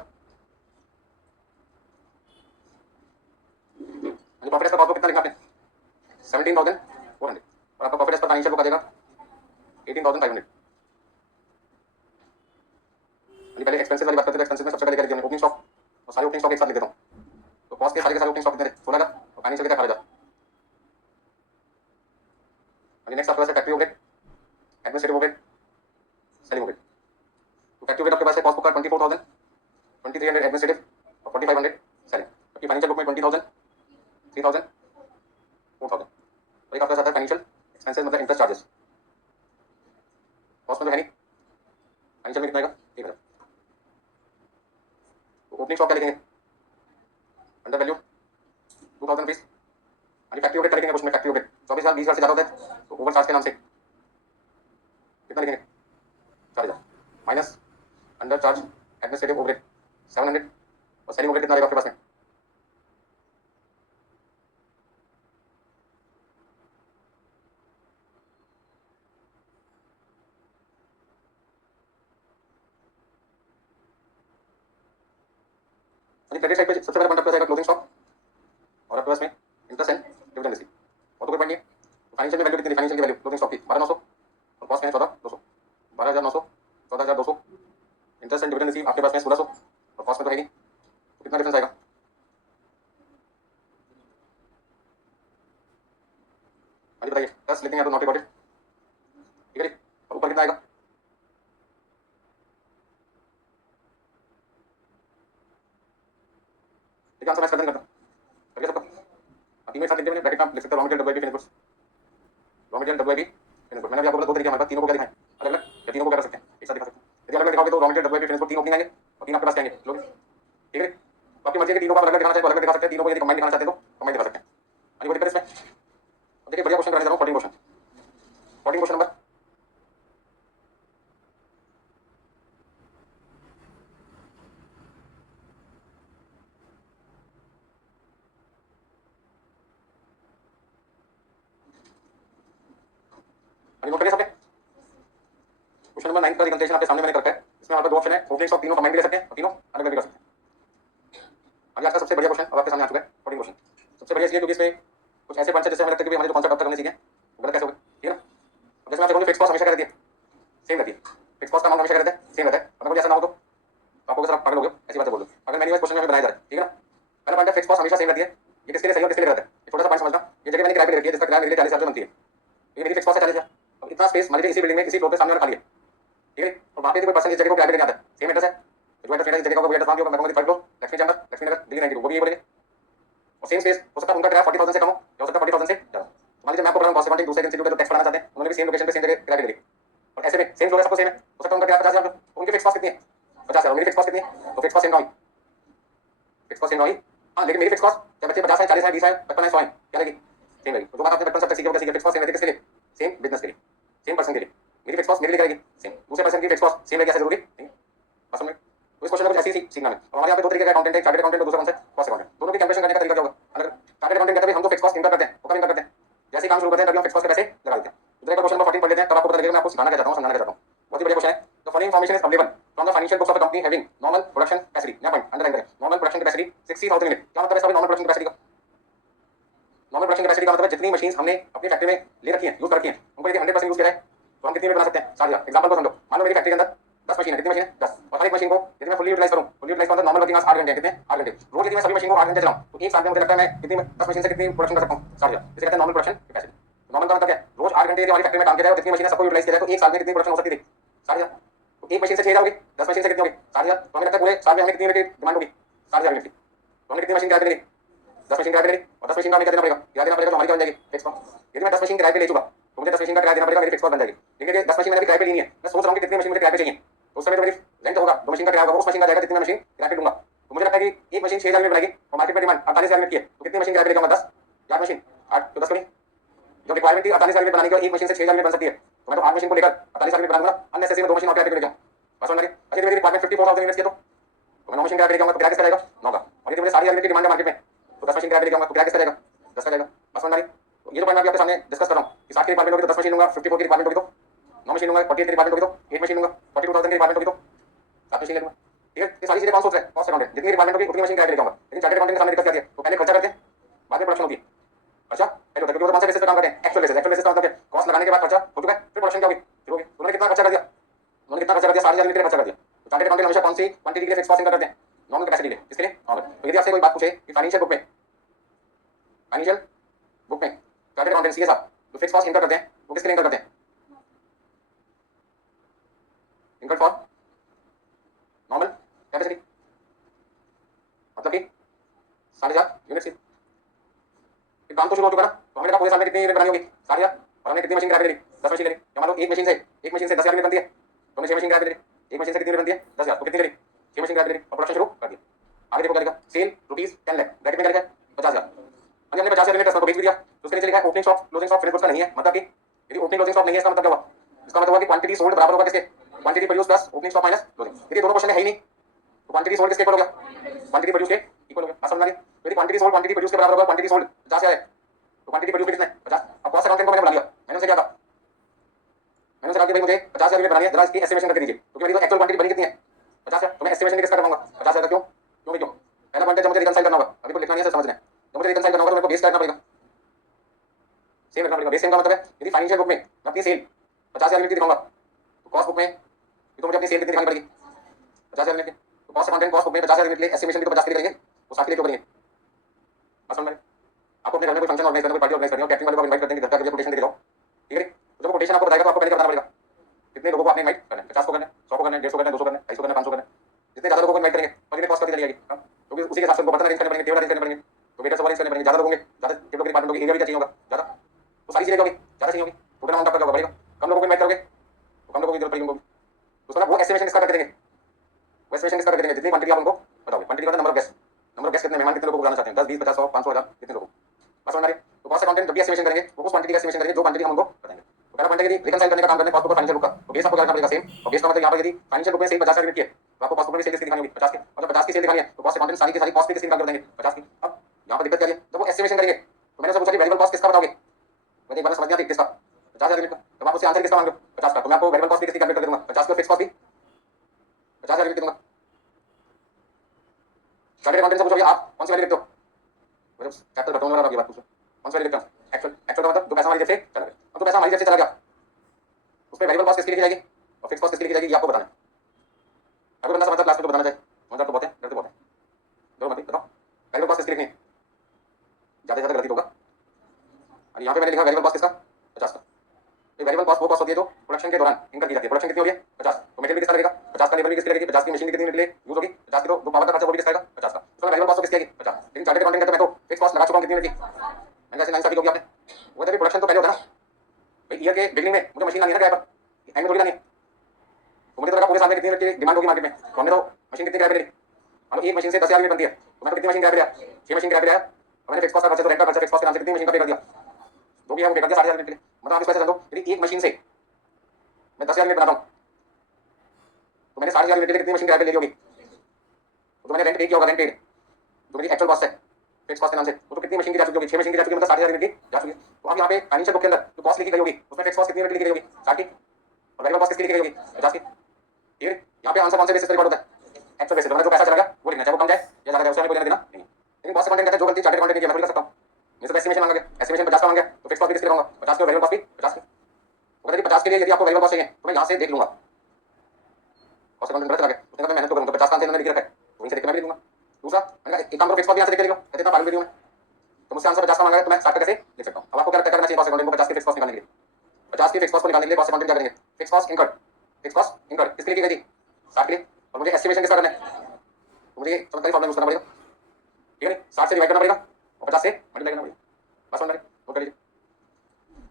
अभी प्रॉफिट एज पर कितना लिखना आपने? 17,400 और आपका profit as per financial book आ जाएगा 18,500। अभी पहले एक्सपेंसेस वाली बात करते थे, एक्सपेंसेस में सबसे पहले क्या लिखा हमने? ओपनिंग स्टॉक, और सारे ओपनिंग स्टॉक एक साथ लिख देता हूँ। तो कॉस्ट के सारे ओपनिंग स्टॉक कितने थे? 16,000 और फाइनेंशियल कितना? 18,000। अभी नेक्स्ट आपके पास है factory overhead, administrative overhead, selling overhead. तो फैक्ट्री ओवरहेड आपके पास है कॉस्ट बुक का 24,000, 2,300 एडमिनिस्ट्रेटिव और 4,500 सेलिंग। जबकि फाइनेंशियल बुक में 20,000, 3,000, 4,000। और एक आपके पास आता है फाइनेंशियल एक्सपेंसेस मतलब इंटरेस्ट चार्जेस। कॉस्ट में तो है नहीं, फाइनेंशियल में कितना आएगा? 1,000। तो ओपनिंग स्टॉक क्या लिखेंगे? अंडर वैल्यू 2,000 रुपीज। अभी फैक्ट्री ओवरहेड क्या लिखेंगे? उसमें फैक्ट्री ओवरहेड 24,000 20,000 से ज्यादा होता है तो ओवर चार्ज के नाम से कितना लिखेंगे? 4,000 minus under charge administrative overhead 700 और सेलिंग ओवरहेड कितना रहेगा आपके पास में? क्रेडिट साइड पे सबसे पहला पॉइंट आपके पास आएगा क्लोजिंग स्टॉक और आपके पास में इंटरेस्ट एंड डिविडेंड रिसीव, और तो कोई पॉइंट नहीं है। तो फाइनेंशियल में वैल्यू कितनी? फाइनेंशियल की वैल्यू क्लोजिंग स्टॉक की 12,900 और कॉस्ट में 14,200, 12,900, 14,200। इंटरेस्ट एंड डिविडेंड रिसीव आपके पास में 1,600 और कॉस्ट में तो है नहीं, तो कितना डिफरेंस आएगा? हाँ जी बताइए, 10 लिखेंगे तो नॉट रिकॉर्डेड, ठीक है जी। और ऊपर कितना आएगा? ठीक है, आंसर मैच कर देंगे करके सबका। तीन में साथ लिख दिया मैंने, ब्रैकेट में आप लिख सकते हो raw material WIP finish goods, raw material WIP finish goods. मैंने अभी आपको बोला दो तरीके हमारे पास, तीनों को क्या दिखाएं? अलग अलग, या तीनों को क्या कर सकते हैं? एक साथ दिखा सकते हैं। यदि अलग अलग दिखाओगे तो raw material WIP finish goods 3 ओपनिंग आएंगे और 3 आपके पास आएंगे लोग, ठीक है। तो आपकी मर्जी है कि तीनों को अलग अलग दिखाना चाहे तो अलग अलग दिखा सकते हैं, तीनों को यदि कंबाइन दिखाना चाहते हैं तो कंबाइन दिखा सकते हैं। अभी वो दिक्कत इसमें। अब देखिए बढ़िया क्वेश्चन कराने जा रहा हूँ, 14 क्वेश्चन, 14 क्वेश्चन नंबर। अभी नोट करिए सबने। क्वेश्चन नंबर 9 का रिकंसिलिएशन आपके सामने मैंने कर रखा है। इसमें हमारे पास दो ऑप्शन है, ओपनिंग स्टॉक तीनों कंबाइन भी ले सकते हैं और तीनों अलग अलग भी कर सकते हैं। अभी आज का सबसे बढ़िया क्वेश्चन अब आपके सामने आ चुका है, 14 क्वेश्चन। सबसे बढ़िया इसलिए क्योंकि इसमें कुछ ऐसे पॉइंट्स है जिससे हमें लगता है कि हमारे जो कॉन्सेप्ट अब तक हमने सीखे वो गलत कैसे हो गए, ठीक है ना। अब जैसे मैं आपसे फिक्स कॉस्ट हमेशा क्या रहती है? सेम रहती है। फिक्स कॉस्ट का अमाउंट हमेशा क्या रहता है? सेम रहता है। अगर मुझे ऐसा ना हो तो आपको सर आप पागल हो गए, ऐसी बातें बोल दो। अगर मैंने क्वेश्चन में हमें बनाया जा रहा है, ठीक है ना। पहला पॉइंट है फिक्स कॉस्ट हमेशा सेम रहती है। ये किसके लिए सही और किसके लिए गलत है? ये छोटा सा पॉइंट समझना। ये जगह मैंने किराए पे दे रखी है जिसका किराया मेरे लिए 40,000 बनती है, ये मेरी फिक्स कॉस्ट है 40,000। अब इतना स्पेस मान लीजिए इसी बिल्डिंग में इसी फ्लोर पे सामने वाला खाली है, ठीक है। और वहाँ पे कोई पर्सन इस जगह को किराए पे लेने आता है, सेम एड्रेस है, जो एड्रेस मेरा इस जगह का वो एड्रेस वहाँ मैं कहूँगा थर्ड फ्लोर लक्ष्मी चंद्र लक्ष्मी नगर दिल्ली 92, वो भी ये बोलेंगे। और सेम स्पेस हो सकता है उनका किराया 40,000 से कम हो या हो सकता है 40,000 से ज़्यादा। मान लीजिए मैं आपको कॉस्ट अकाउंटिंग दूसरे इंस्टीट्यूट में टैक्स पढ़ाना चाहते हैं, उन्होंने भी सेम लोकेशन पे सेम जगह किराया पे ले ली और ऐसे में सेम फ्लोर सबको सेम है, हो सकता है उनका किराया 50,000 हो, उनकी फिक्स कॉस्ट कितनी है? 50,000, मेरी फिक्स कॉस्ट कितनी है? तो फिक्स कॉस्ट सेम ना हुई, फिक्स कॉस्ट सेम ना हुई। हाँ लेकिन मेरी फिक्स कॉस्ट क्या बच्चे 50 है 40 है 20 है 55 है 100 है क्या लगी? सेम लगी। तो जो बात आपने बचपन से सीखी होगी, फिक्स कॉस्ट सेम रहती है किसके लिए? सेम बिजनेस के लिए, सेम पर्सन के लिए। मेरी फिक्स कॉस्ट मेरे लिए रहेगी सेम, दूसरे पर्सन की फिक्स कॉस्ट सेम रहेगी, ऐसा जरूरी नहीं। बस समझ में। तो इस क्वेश्चन में कुछ ऐसी सीखना है। और हमारे यहाँ पे दो तरीके का अकाउंटेंट है, चार्टर्ड अकाउंटेंट और दूसरा कौन सा? Cost accountant. दोनों की कैलकुलेशन करने का तरीका क्या होगा? अलग। चार्टर्ड अकाउंटेंट कहते हैं हम तो फिक्स कॉस्ट इनकर करते हैं, वो कब इनकर करते हैं? जैसे ही काम शुरू करते हैं तभी हम फिक्स कॉस्ट के पैसे लगा देते हैं। इधर एक क्वेश्चन नंबर 14 पढ़ लेते हैं, तब आपको पता लगेगा मैं आपको सिखाना क्या चाहता हूँ, समझाना क्या चाहता हूँ। बहुत ही बढ़िया क्वेश्चन है। The following information is available from the financial books of the company having normal production capacity. नया पॉइंट अंडरलाइन करें, नॉर्मल प्रोडक्शन कैपेसिटी 60,000 यूनिट। क्या मतलब है सभी नॉर्मल प्रोडक्शन कैपेसिटी का? नॉर्मल प्रोडक्शन कैपेसिटी का मतलब है जितनी मशीन हमने अपनी फैक्ट्री में ले रखी है, यूज कर रखी है, उनको यदि 100% यूज किया है तो हम कितनी में बना सकते हैं? 60,000। एग्जांपल को समझो, मान लो मेरी फैक्ट्री के अंदर 10 मशीन है, कितनी मशीन है? 10। और हर एक मशीन को यदि मैं फुली यूटिलाइज करूं, फुली यूटिलाइज का नॉर्मल वर्किंग आवर्स 8 घंटे हैं, कितने? 8 घंटे। रोज यदि मैं सभी मशीन को 8 घंटे चलाऊं तो एक साल में मुझे लगता है मैं कितनी 10 मशीन से कितनी प्रोडक्शन कर सकता हूं? 60,000। इसे कहते हैं नॉर्मल प्रोडक्शन कैपेसिटी। नॉर्मल का मतलब क्या है? रोज 8 घंटे यदि हमारी फैक्ट्री में काम किया जाए और जितनी मशीन सबको यूटिलाइज किया जाए तो एक साल में कितनी प्रोडक्शन हो सकती है? 60,000। तो एक मशीन से 6,000 होगी, 10 मशीन से कितनी होगी? 60,000। तो हमें लगता है पूरे साल में हमें कितनी यूनिट की डिमांड होगी? 60,000 यूनिट की। तो हमने कितनी मशीन किराए पे ले ली? 10 मशीन किराए पे ले ली, और 10 मशीन का हमें क्या देना पड़ेगा? किराया देना पड़ेगा, तो हमारी क्या बन जाएगी? Fix cost. यदि मैं 10 मशीन किराए पे ले चुका तो मुझे 10 मशीन का किराया देना पड़ेगा, मेरी फिक्स कॉस्ट बन जाएगी। लेकिन ये 10 मशीन मैंने किराए पे ली है, मैं सोच रहा हूँ कि कितनी मशीन मुझे किराए पे चाहिए, तो उस समय जो मेरी रेंट होगा, जो मशीन का किराया होगा, उस मशीन का जाएगा जितनी मैं मशीन किराए पे लूंगा। तो मुझे लगता है कि एक मशीन 6000 में बनाएगी और मार्केट में डिमांड 48000 में की है, तो कितनी मशीन किराए पे लेगा? 10, 8 मशीन, 8 तो 10 बनी। जो रिक्वायरमेंट थी 48000 में बनाने की, एक मशीन से 6000 में बन सकती है, तो मैं तो 8 मशीन को लेकर 48000 में बना दूंगा, अननेसेसरी में 2 मशीन और किराए पे ले जाऊँ। बस समझ में आ गई? अच्छा, मेरी रिक्वायरमेंट 54000 यूनिट्स की है, तो मैं 9 मशीन किराए पे ले जाऊंगा, तो किराया किसका जाएगा? 9 का। और यदि मुझे 6000 यूनिट की डिमांड है मार्केट में, तो 10 मशीन किराए पे ले जाऊंगा, तो किराया किसका जाएगा? 10 का जाएगा। बस समझ में आ गई? तो ये जो पॉइंट मैं आपके सामने डिस्कस कर रहा हूँ कि 60 की रिक्वायरमेंट होगी तो 10 मशीन लूंगा, 54 की रिक्वायरमेंट होगी तो 9 मशीन लूंगा, 48 की रिक्वायरमेंट होगी तो 8 मशीन लूंगा, 42000 की रिक्वायरमेंट होगी तो 7 मशीन ले लूंगा। ठीक है, ये सारी चीजें कौन सोच रहा है? Cost accountant. जितनी रिक्वायरमेंट होगी उतनी मशीन किराए पे ले जाऊंगा। लेकिन चार्टर्ड अकाउंटेंट के सामने दिक्कत क्या आती है? तो पहले खर्चा करते हैं, बाद में प्रोडक्शन होती है। अच्छा, पहले होता है, क्योंकि वो तो कौन से बेसिस पे काम करते हैं? Actual basis. एक्चुअल बेसिस का मतलब है कॉस्ट लगाने के बाद खर्चा हो चुका है, फिर प्रोडक्शन क्या होगी? फिर होगी। उन्होंने कितना खर्चा कर दिया? उन्होंने कितना खर्चा कर दिया? 6000 यूनिट के लिए खर्चा कर दिया। तो चार्टर्ड अकाउंटेंट हमेशा कौन सी क्वांटिटी के लिए फिक्स कॉस्ट इनकर करते हैं? नॉर्मल कैपेसिटी के लिए। किसके लिए? नॉर्मल। तो यदि आपसे कोई बात पूछे कि फाइनेंशियल बुक में, फाइनेंशियल बुक में चार्टर्ड अकाउंटेंसी के साथ जो फिक्स कॉस्ट इनकर करते हैं, वो किसके लिए इनकर करते हैं? इनकर फॉर नॉर्मल कैपेसिटी, मतलब कि 6000 यूनिट की। काम तो शुरू हो चुका ना, तो हमने कहा पूरे साल में कितनी यूनिट बनानी होगी? 6000। और हमने कितनी मशीन किराए पे ले ली? 10 मशीन ले ली। मान लो एक मशीन से 10,000 यूनिट बनती है, तो हमने 6 मशीन किराए पे ले ली। एक मशीन से कितनी यूनिट बनती है? 10,000। तो कितनी ले ली? 6 मशीन किराए पे ले ली और प्रोडक्शन शुरू कर दिया। आगे देखो क्या लिखा? सेल रुपीज 10 लाख, ब्रैकेट में क्या लिखा है? 50,000। अभी हमने 50,000 यूनिट कस्टमर को बेच भी दिया, तो उसके नीचे लिखा है opening stock, closing stock, finish goods का नहीं है। मतलब कि यदि ओपनिंग क्लोजिंग स्टॉक नहीं है, इसका मतलब क्या हुआ? इसका मतलब हुआ कि क्वांटिटी सोल्ड बराबर होगा किसके? Quantity produce plus opening stock minus closing. यदि दोनों क्वेश्चन में है ही नहीं, तो क्वांटिटी सोल्ड किसके इक्वल हो गया? क्वांटिटी प्रोड्यूस के इक्वल हो गया। बात समझ में आ गई? यदि क्वांटिटी सोल्ड क्वांटिटी प्रोड्यूस के बराबर होगा, क्वांटिटी सोल्ड 50,000 है, तो क्वांटिटी प्रोड्यूस कितना है? 50। अब कॉस्ट अकाउंटेंट को मैंने बुला लिया, मैंने उनसे क्या कहा? मैंने उनसे कहा कि भाई मुझे 50,000 यूनिट बनानी है, जरा इसकी एस्टिमेशन करके दीजिए, क्योंकि मेरी एक्चुअल क्वांटिटी बनी कितनी है? 50,000। तो मैं एस्टिमेशन किसका करवाऊंगा? 50,000। क्यों? क्यों भी क्यों? पहला पॉइंट है, जब मुझे रिकंसाइल करना होगा, अभी को लिखना नहीं है, सर समझना है। जब मुझे रिकंसाइल करना होगा तो मेरे को बेस करना पड़ेगा, सेम रखना पड़ेगा। बेस सेम का मतलब है यदि फाइनेंशियल बुक में मैं अपनी सेल 50,000 यूनिट की दिखाऊंगा, तो कॉस्ट बुक में ये तो मुझे अपनी सेल कितनी दिखानी पड़ेगी? 50,000 यूनिट की। तो कॉस्ट अकाउंटेंट कॉस्ट बुक में 50,000 यूनिट के लिए एस्टिमेशन भी तो 50 के लिए करेंगे, वो 60 के लिए क्यों करेंगे? बस समझ में? आपको अपने घर में कोई फंक्शन ऑर्गेनाइज करना, कोई पार्टी ऑर्गेनाइज करनी हो, कैटरिंग वाले को इनवाइट करते हैं कि घर का कोटेशन दे जाओ, ठीक है? तो जब कोटेशन आपको बताएगा तो आपको पहले करना पड़ेगा कितने लोगों को आपने इनवाइट करना है? 50 को करना है, 100 को करना है, 150 करना है, 200 करना है, 250 करना है, 500 करना है। जितने ज्यादा लोगों को इनवाइट करेंगे और इतने कॉस्ट कभी चली जाएगी, क्योंकि उसी के हिसाब से उनको बर्तन अरेंज करने पड़ेंगे, टेबल अरेंज करने पड़ेंगे, तो वेटर सब अरेंज करने पड़ेंगे। ज्यादा लोग होंगे, ज्यादा टेबल की डिपार्टमेंट होगी, एरिया भी चाहिए होगा ज्यादा, तो सारी चीजें होगी, ज्यादा चाहिए होगी, टोटल अमाउंट आपका क्या बढ़ेगा? कम लोगों को इनवाइट करोगे तो कम लोगों की जरूरत पड़ेगी उनको, तो उसका वो एस्टिमेशन किसका करके देंगे? वो एस्टिमेशन किसका करके देंगे? जितनी क्वांटिटी आप उनको बताओगे। क्वांटिटी का number of guest, number of guest कितने मेहमान कितने लोगों को बुलाना चाहते हैं? 10, 20, 50, 100, 500, 1000, कितने लोगों? बस समझ आ रही है? तो कॉस्ट अकाउंटेंट जब भी एस्टिमेशन करेंगे वो उस क्वांटिटी का एस्टिमेशन करेंगे जो क्वांटिटी हम उनको बताएंगे। तो पहला पॉइंट है कि रिकंसाइल करने का काम करने कॉस्ट बुक और फाइनेंशियल बुक का, तो बेस आपको क्या करना पड़ेगा? सेम। और बेस का मतलब यहाँ पर यदि फाइनेंशियल बुक में सेल 50,000 यूनिट की है, तो आपको कॉस्ट बुक में सेल किसकी दिखानी होगी? 50 की। मतलब 50 की सेल दिखानी है तो कॉस्ट अकाउंटेंट सारी की सारी कॉस्ट भी किसकी निकाल कर देंगे? 50 की। अब यहाँ पर दिक्कत क्या है? जब वो एस्टिमेशन करेंगे तो मैंने उससे पूछा कि वेरिएबल कॉस्ट किसका बताओगे? मैंने एक बार समझ नहीं आती किसका? 50,000 यूनिट का। तो आप उससे आंसर किसका मांगे? 50 का। तो मैं आपको वेरिएबल कॉस्ट भी किसकी कैलकुलेट कर दूंगा? 50 की, और फिक्स कॉस्ट भी 50,000 यूनिट की दूंगा। चार्टर्ड अकाउंटेंट से पूछोगे आप कौन सी वैल्यू लिखते हो? मतलब चैप्टर खत्म होने वाला, ये बात पूछो कौन सी वैल्यू लिखते हो? एक्चुअल। एक्चुअल का मतलब जो पैसा हमारी जेब से चला गया। अब जो पैसा हमारी जेब से चला गया उसमें वेरिएबल कॉस्ट किसकी लिखी जाएगी और फिक्स कॉस्ट किसकी लिखी जाएगी, ये आपको बताना है। अगर बंदा समझता क्लास में तो बताना चाहिए, समझता तो बहुत है, गलती बहुत है, जो मत बताओ वेरिएबल कॉस्ट किसकी लिखनी है? ज्यादा से ज्यादा गलती होगा। और यहाँ पे मैंने लिखा वेरिएबल कॉस्ट किसका? 50 का। वेरिएबल कॉस्ट वो कॉस्ट होती है जो प्रोडक्शन के दौरान इनकर की जाती है। प्रोडक्शन कितनी हो रही है? 50। तो मटेरियल किसका लगेगा? 50 का। लेबर भी किसकी लगेगी? 50 की। मशीन कितनी निकले यूज होगी? 50 की। तो जो पावर का खर्चा वो भी किसका आएगा? 50 का। तो वेरिएबल कॉस्ट किसकी आएगी? 50। लेकिन चार्टर्ड अकाउंटिंग का तो मैं तो फिक्स कॉस्ट लगा चुका हूं कितनी मिनट की, मैंने ऐसे लाइन स्टार्ट की आपने, वो तो प्रोडक्शन तो पहले होता है ना भाई। ईयर के बिगिनिंग में मुझे मशीन लानी है ना किराए पर, एंड में थोड़ी लानी है। तो मुझे तो लगा पूरे साल में कितनी मिनट की डिमांड होगी मार्केट में, तो हमने तो मशीन कितनी किराए पे ले ली? हम एक मशीन से 10,000 यूनिट बनती है, तो मैं तो कितनी मशीन किराए पे लिया? 6 मशीन किराए पे लिया। और मैंने फिक्स कॉस्ट का खर्चा, तो रेंट का खर्चा, फिक्स कॉस्ट के नाम से कितनी मशीन का पे कर दिया? जो भी है वो पे कर दिया 60,000 यूनिट के लिए। मतलब आप इस पैसे समझो, यदि एक मशीन से मैं 10,000 यूनिट बनाता हूँ तो मैंने 60,000 यूनिट के लिए कितनी मशीन किराए पे ले ली होगी? तो मैंने रेंट पे किया होगा, रेंट पेड जो मेरी एक्चुअल कॉस्ट है फिक्स कॉस्ट के नाम से, वो तो कितनी मशीन की जा चुकी होगी? 6 मशीन की जा चुकी है, मतलब 60,000 यूनिट की जा चुकी है। तो अब यहाँ पे फाइनेंशियल बुक के अंदर जो कॉस्ट लिखी गई होगी उसमें फिक्स कॉस्ट कितनी यूनिट लिखी गई होगी? 60 की। और वेरिएबल कॉस्ट कितनी लिखी गई होगी? 50 की। ठीक है, यहाँ पे आंसर कौन से बेसिस पे रिकॉर्ड होता है? एक्चुअल बेसिस पे। जो पैसा चला गया वो लिखना, चाहे वो कम जाए या ज्यादा जाए, उससे हमें कोई लेना देना नहीं है। लेकिन कॉस्ट अकाउंटिंग कहता है जो गलती चार्टर्ड अकाउंटेंट की मैं थोड़ी कर सकता हूँ। मेरे से एस्टिमेशन मांगा गया, एस्टिमेशन 50 का मांगा गया, तो फिक्स कॉस्ट भी किसके लगाऊंगा? 50 की। और वेरिएबल कॉस्ट भी 50 की। वो कहता है 50 के लिए यदि आपको वेरिएबल कॉस्ट चाहिए तो मैं यहाँ से देख लूंगा। कॉस्ट अकाउंटेंट गलत चला गया, उसने कहा मैं मेहनत तो करूंगा, 50 का आंसर मैंने लिख रखा है, तो वहीं से देख के मैं भी लिखूंगा। दूसरा मैंने कहा एक काम करो, फिक्स कॉस्ट भी यहाँ से देख के लिखो, कहते इतना पागल भी हूं मैं, तो मुझसे आंसर 50 का मांगा है तो मैं 60 का कैसे लिख सकता हूँ? अब आपको क्या लगता है करना चाहिए कॉस्ट अकाउंटिंग को 50 की फिक्स कॉस्ट निकालने के लिए? 50 की फिक्स कॉस्ट को निकालने के लिए कॉस्ट अकाउंटिंग क्या करेंगे? Fix cost incurred, fix cost incurred किसके लिए की गई थी? 60 के लिए। और मुझे एस्टिमेशन किसका करना है? तो मुझे चमत्कारी फॉर्मूला यूज करना पड़ेगा। ठीक है नहीं, 60 से डिवाइड करना पड़ेगा और 50 से मल्टीप्लाई करना पड़ेगा। बस समझ में नोट कर लीजिए।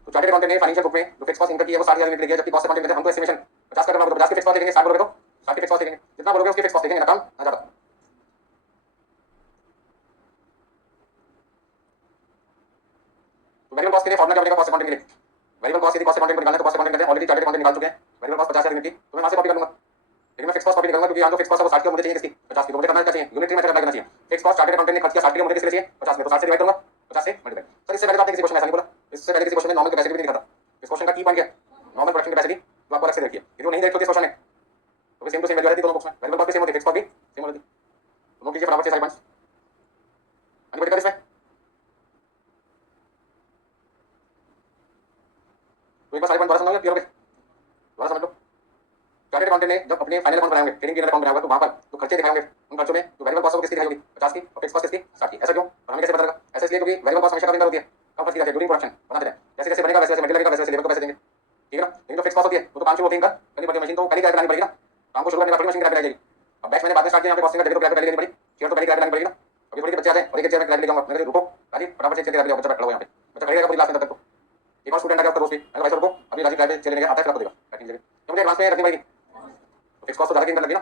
तो चार्टेड अकाउंटेंट ने फाइनेंशियल बुक में जो फिक्स कॉस्ट इनकर की है वो 60,000 यूनिट लिखी है, जबकि कॉस्ट अकाउंटेंट में हमको एस्टिमेशन 50 का करना होगा, तो 50 की फिक्स कॉस्ट देंगे, 60 बोलोगे तो 60 की फिक्स कॉस्ट देंगे, जितना बोलोगे उसकी फिक्स कॉस्ट देंगे, ना कम ना ज्यादा। तो वेरिएबल कॉस्ट के लिए फॉर्मूला क्या बनेगा कॉस्ट अकाउंटिंग के लिए? वेरिएबल कॉस्ट यदि कॉस्ट अकाउंटिंग को निकालना है तो कॉस्ट अकाउंटिंग करते हैं, ऑलरेडी चार्टेड अकाउंटेंट निकाल चुके हैं। वेरिएबल कॉस्ट 50,000 यूनिट की, तो मैं वहां से कॉपी कर लूंगा, लेकिन मैं फिक्स कॉस्ट कॉपी नहीं करूंगा, क्योंकि यहाँ जो फिक्स कॉस्ट है वो 60 की, मुझे चाहिए किसकी 50 की, तो मुझे करना क्या चाहिए, यूनिट में अप्लाई करना चाहिए। फिक्स कॉस्ट चार्टेड अकाउंटेंट ने खर्च किया 60 की, मुझे किसके लिए चाहिए 50 में, तो 60 से डिवाइड करूंगा, 50 से मल्टीप्लाई। सर इससे पहले तो आपने किसी क्वेश्चन में ऐसा नहीं बोला, इससे पहले किसी क्वेश्चन में नॉर्मल कैपेसिटी भी नहीं लिखा था। इस क्वेश्चन का की पॉइंट क्या है, नॉर्मल प्रोडक्शन कैपेसिटी, तो आपको अलग से देखिए, यदि वो नहीं देखते इस क्वेश्चन में तो सेम टू सेम वैल्यू रहती दोनों बुक्स में, वेरिएबल कॉस्ट भी सेम होती है, फिक्स कॉस्ट भी सेम होती है। तो नोट कीजिए फटाफट से सारे पॉइंट्स। आगे बढ़ते हैं इसमें, तो एक बार सारे पॉइंट दोबारा समझोगे, क्लियर हो गए, दोबारा समझ लो। चार्टेड अकाउंटेंट ने जब अपने फाइनल अकाउंट बनाएंगे, ट्रेडिंग पीरियड अकाउंट बनाएगा, तो वहां पर जो खर्चे दिखाएंगे उन खर्चों में जो वेरिएबल कॉस्ट किसकी दिखाई होगी 50 की, और फिक्स कॉस्ट किसकी 60 की। ऐसा क्यों और हमें कैसे पता लगा? ऐसा इसलिए क्योंकि वेरिएबल कॉस्ट हमेशा कम होती है, कम खर्च की जाती है ड्यूरिंग प्रोडक्शन, बनाते हैं जैसे जैसे बनेगा वैसे वैसे मटेरियल लगेगा, वैसे वैसे लेबर को पैसे देंगे, ठीक है ना। लेकिन जो फिक्स कॉस्ट होती है वो तो काम शुरू होती है इनका करनी पड़ती है, मशीन तो पहले किराए पे लानी पड़ेगी ना, काम को शुरू करने का थोड़ी मशीन किराए पे जाएगी। अब बैच मैंने बाद में स्टार्ट किया, यहाँ पे कॉस्टिंग का डेबिट को किराए पे पहले देनी पड़ी, शेयर तो पहले किराए पे लानी पड़ेगी ना। अभी थोड़ी बच्चे आ जाए और एक चेयर में किराए पे ले जाऊंगा, मैं रुको राजीव फटाफट से किराए पे जाओ, बच्चा खड़ा हुआ यहाँ पे, बच्चा खड़ेगा पूरी क्लास में तब तक। तो एक और स्टूडेंट आ गया उसका दोस्त भी, अगर भाई रुको अभी राजीव किराए पे चले गया, आता है फिर आपको देगा बैठने जगह, तो मुझे क्लास में रखनी पड़ेगी, फिक्स कॉस्ट तो ज्यादा लगी ना।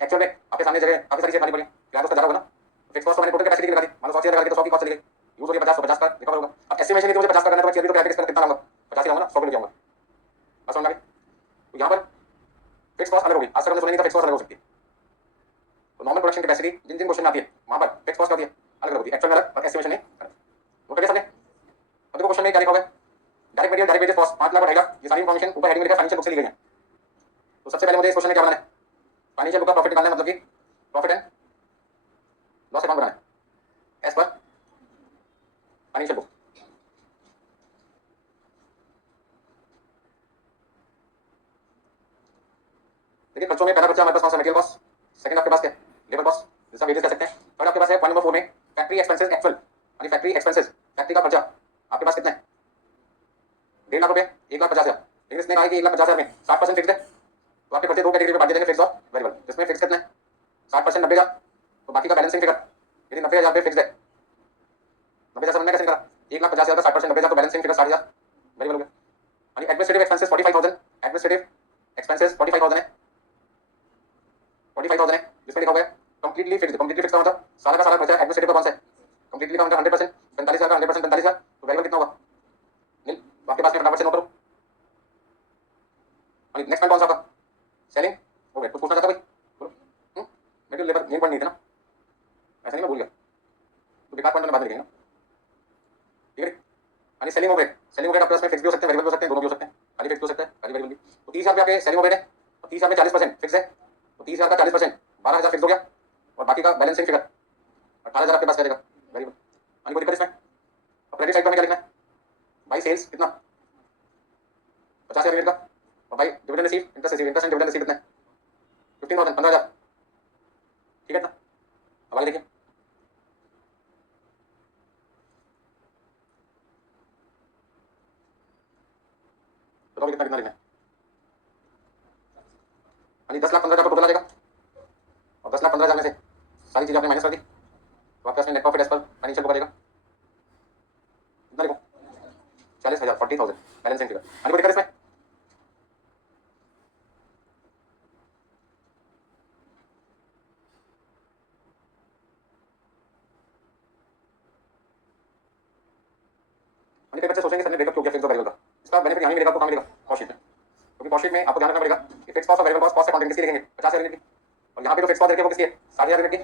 एक्चुअल में आपके सामने जगह काफी सारी चीजें खानी पड़ी, क्या उसका ज्यादा होगा ना। फिक्स कॉस्ट तो मैंने टोटल कैपेसिटी की लगा दी, मान लो 100 चेयर लगा दी तो 100 की कॉस्ट चली गई, यूज हो गया 50, तो 50 का रिकवर होगा। अब एस्टिमेशन मुझे 50 का करना है तो चेयर भी तो कैपिटल कितना लाऊंगा 50 ही लाऊंगा ना, 100 भी जाऊंगा, बस समझ में आ गई। तो यहाँ पर फिक्स कॉस्ट अलग होगी, आज तक हमने सुना नहीं था फिक्स कॉस्ट अलग हो सकती है। तो नॉर्मल प्रोडक्शन कैपेसिटी जिन जिन क्वेश्चन में आती है वहां पर फिक्स कॉस्ट होती है अलग होती है, एक्चुअल में अलग और एस्टिमेशन में अलग। नोट करिए सबने। अब देखो क्वेश्चन में क्या लिखा हुआ है, direct material direct wages cost 5 लाख बढ़ेगा, ये सारी इन्फॉर्मेशन ऊपर हेडिंग में लिखा है, फाइनेंशियल बुक से ली गई है। तो सबसे पहले मुझे इस क्वेश्चन में क्या बनाना है, फाइनेंशियल बुक का प्रॉफिट निकालना है, मतलब कि प्रॉफिट एंड लॉस अकाउंट बनाना है एज पर फाइनेंशियल बुक। देखिए खर्चों में पहला बच्चा हमारे पास कौन सा, मटेरियल कॉस्ट, सेकंड आपके पास क्या लेबर कॉस्ट जिसका वेजेस कह सकते हैं, थर्ड आपके पास है पॉइंट नंबर 4 में फैक्ट्री एक्सपेंसेस एक्चुअल, यानी फैक्ट्री एक्सपेंसेस, फैक्ट्री का खर्चा आपके पास कितना है 1.5 लाख रुपए, 1,50,000। लेकिन इसने कहा कि 1,50,000 में 60% फिक्स है, तो आपके खर्चे दो कैटेगरी में बांट दिए जाएंगे, फिक्स और वेरिएबल। जिसमें फिक्स कितना है 60% 90,000, तो बाकी का बैलेंसिंग फिगर यदि 90,000 रुपये फिक्स है, 90,000 समझना कैसे निकला, 1,50,000 का 60% 90,000, तो बैलेंसिंग फिगर 60,000 वेरिएबल हो गया। यानी एडमिनिस्ट्रेटिव एक्सपेंसेस 45,000, एडमिनिस्ट्रेटिव एक्सपेंसेस 45,000 है, 45,000 है, जिसमें लिखा हुआ है कंप्लीटली फिक्स। कंप्लीटली फिक्स का मतलब सारा का सारा खर्चा एडमिनिस्ट्रेटिव का कौन सा है, कंप्लीटली का मतलब 100%, 45,000 का 100%, 45,000, तो वेरिएबल कितना होगा नील, तो आपके पास में फटाफट से नोट करो। नेक्स्ट पॉइंट कौन सा आपका, सेलिंग हो गया, कुछ पूछना चाहता भाई बोलो। मेरे लेबर मेन पॉइंट नहीं थे ना, ऐसा नहीं मैं भूल गया, तो बेकार पॉइंट मैंने बाद में लिखेंगे, ठीक है। यानी सेलिंग हो गए, सेलिंग हो गए आपके पास में फिक्स भी हो सकते हैं, वेरिएबल भी हो सकते हैं, दोनों भी हो सकते हैं, खाली फिक्स हो सकता है खाली वेरिएबल भी। तो 30,000 रुपये आपके सेलिंग हो गए थे, तो 30,000 में 40% फिक्स है, तो 30,000 का 40% 12,000 फिक्स हो गया, और बाकी का बैलेंसिंग फिगर 18,000 आपके पास क्या देगा वेरिएबल। यानी कोई दिक्कत इसमें। अब क्रेडिट साइड पर क्या लिखना है भाई, सेल्स कितना 50,000 यूनिट का, और भाई dividend received, interest and dividend receive कितना है 15,000, 15,000, ठीक है ना। अब आगे देखिए, बताओ कितना कितना लिखना है। यानी 10,15,000 का टोटल आ जाएगा, और 10,15,000 में से सारी चीजें आपने माइनस कर दी, तो आपके पास में net profit as per financial book आ जाएगा कितना लिखो 40,000, 40,000 बैलेंसिंग फिगर। यानी कोई दिक्कत इसमें। यानी कई बच्चे सोचेंगे सर ने ब्रेकअप क्यों किया फिक्स और वेरिएबल का, इसका बेनिफिट यहाँ मिलेगा, आपको कहाँ मिलेगा कॉस्ट शीट में, क्योंकि कॉस्ट शीट में आपको ध्यान रखना पड़ेगा कि फिक्स कॉस्ट और वेरिएबल कॉस्ट, कॉस्ट अकाउंटिंग किसकी लिखेंगे 50,000 यूनिट की, और यहाँ पे जो फिक्स कॉस्ट देखे वो किसकी है 60,000 यूनिट की,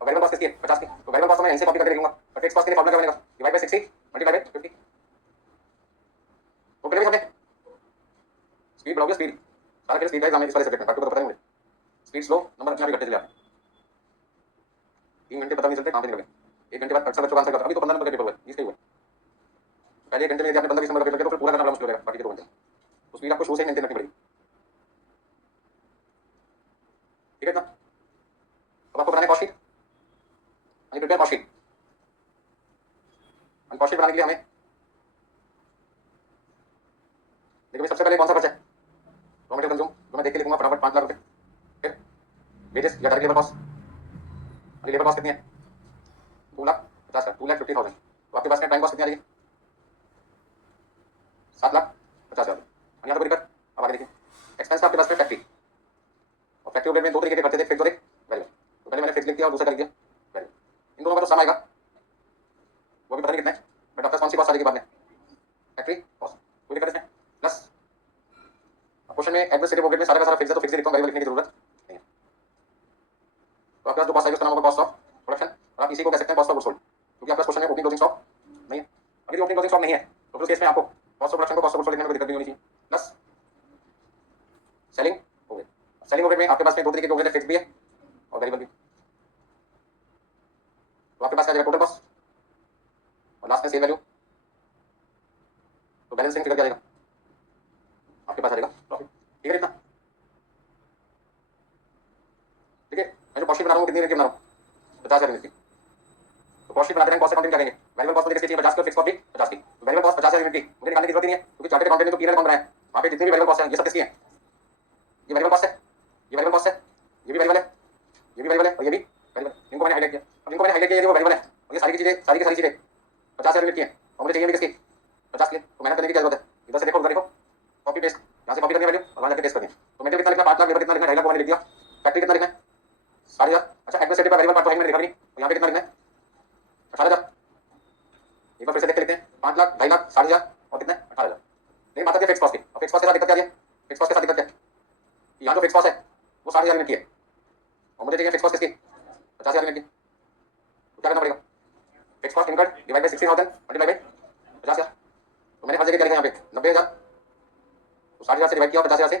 और वेरिएबल कॉस्ट किसकी है 50 की। तो वेरिएबल कॉस्ट मैं यहीं से कॉपी करके लिखूंगा, और फिक्स कॉस्ट के लिए फॉर्मूला क्या बनेगा, डिवाइड बाय 60 मल्टीप्लाई बाय 50। तो करेंगे हमने स्पीड बढ़ाओगे, स्पीड सारा खेल स्पीड का एग्जाम में इस वाले सब्जेक्ट में, बाकी तो पता नहीं मुझे, स्पीड स्लो नंबर अपने आप ही घटते चले जाते हैं, 3 घंटे पता नहीं चलते कहाँ पे निकले, 1 घंटे बाद अक्सर बच्चों का आंसर करता, अभी तो 15 नंबर का पेपर हुआ है, 20 का ही हुआ है। पहले 1 घंटे में यदि आपने 15-20 नंबर का पेपर किया तो फिर पूरा करना बड़ा मुश्किल हो जाएगा बाकी के 2 घंटे, तो स्पीड आपको शुरू से मेंटेन रखनी पड़ेगी, ठीक है ना। अब आपको बनाने कॉस्ट शीट, यानी प्रिपेयर कॉस्ट शीट, और कॉस्ट शीट बनाने के लिए हमें देखिए सबसे पहले कौन सा खर्चा है रॉ मटेरियल कंज्यूम, जो मैं देख के लिखूंगा फटाफट 5 लाख रुपए, फिर वेजेस या direct labour cost, labour cost कितनी है 2,50,000 का 2,50,000। तो आपके पास में टाइम कॉस्ट कितनी आ रही है? 7,50,000। यहाँ तो कोई दिक्कत? अब आगे देखिए एक्सपेंस का आपके पास में फैक्ट्री, और फैक्ट्री ओवरहेड में दो तरीके के खर्चे थे, फिक्स और एक वेरिएबल। तो पहले मैंने फिक्स लिख दिया और दूसरा कर दिया वेरिएबल। इन दोनों का जो सम आएगा वो भी पता नहीं कितना है, बट आपके कौन सी कॉस्ट आ जाएगी बाद में? Factory cost. कोई दिक्कत इसमें? प्लस क्वेश्चन में एडमिनिस्ट्रेटिव ओवरहेड में सारा का सारा फिक्स है, तो फिक्स लिखता हूँ, वेरिएबल लिखने की जरूरत नहीं है। तो आपके पास जो कॉस्ट आएगी उसका नाम होगा कॉस्ट ऑफ प्रोडक्शन, और आप इसी को कह सकते हैं कॉस्ट ऑफ गुड्स सोल्ड, क्योंकि आपके क्वेश्चन में ओपनिंग क्लोजिंग स्टॉक नहीं है। अगर ओपनिंग क्लोजिंग स्टॉक नहीं है तो फिर उस केस में आपको कॉस्ट ऑफ प्रोडक्शन को कॉस्ट ऑफ गुड्स सोल्ड लिखने में कोई दिक्कत नहीं होनी चाहिए। Plus selling overhead, selling overhead में आपके पास में दो तरीके के ओवरहेड है, फिक्स भी है और वेरिएबल भी। तो आपके पास क्या जाएगा? टोटल कॉस्ट और लास्ट में सेल वैल्यू। तो बैलेंसिंग फिगर क्या आएगा? आपके पास आ जाएगा प्रॉफिट। ठीक है इतना? ठीक है, मैं जो कॉस्ट शीट बना रहा हूँ कितनी यूनिट की बना रहा हूँ? 50,000 यूनिट की। तो कॉस्ट शीट बनाते हैं, कॉस्ट अकाउंटिंग क्या करेंगे? वेरिएबल कॉस्ट मुझे किसकी चाहिए? 50 की, और फिक्स कॉस्ट भी 50 की। तो वेरिएबल कॉस्ट 50,000 यूनिट की मुझे निकालने की जरूरत ही नहीं है, क्योंकि चार्टर्ड अकाउंटेंट ने तो पीएनएल अकाउंट बनाया है, वहाँ पे जितनी भी वेरिएबल कॉस्ट है ये सब किसकी है? ये वेरिएबल कॉस्ट है, ये वेरिएबल कॉस्ट है, ये भी वेरिएबल है, ये भी वेरिएबल है, और ये भी वेरिएबल। इनको मैंने हाईलाइट किया, अब इनको मैंने हाईलाइट किया, ये वो वेरिएबल है, और ये सारी की चीजें, सारी की सारी चीजें 50,000 यूनिट की है, और मुझे चाहिए भी किसकी? 50 की। तो मेहनत करने की क्या जरूरत है? इधर से देखो, उधर देखो, कॉपी पेस्ट, यहाँ से कॉपी करनी है वैल्यू और वहाँ जाके पेस्ट करनी है। तो मेरे कितना लिखना? 5 लाख, लेबर कितना लिखना? 2.5 लाख, मैंने लिख दिया। फैक्ट्री कितना लिखना है? 60,000। अच्छा, एडमिनिस्ट्रेटिव का वेरिएबल पार्ट तो है मैंने लिखा भी नहीं, तो यहाँ पे कितना लिखना है? 18,000। एक बार फिर से देख के लिखते हैं, 5 लाख, 2.5 लाख, 60,000 और कितना है? 18,000। नहीं बात आती है फिक्स कॉस्ट की, और फिक्स कॉस्ट के साथ दिक्कत क्या है? फिक्स कॉस्ट के साथ दिक्कत क्या है? यहाँ जो फिक्स कॉस्ट है वो 60,000 यूनिट की है, और मुझे चाहिए फिक्स कॉस्ट किसकी? 50,000 यूनिट की। तो क्या करना पड़ेगा? Fix cost incurred divide by 60,000 multiply by 50,000। तो मैंने हर जगह क्या लिखा यहाँ पे? 90,000। तो 60,000 से डिवाइड किया और 50,000 से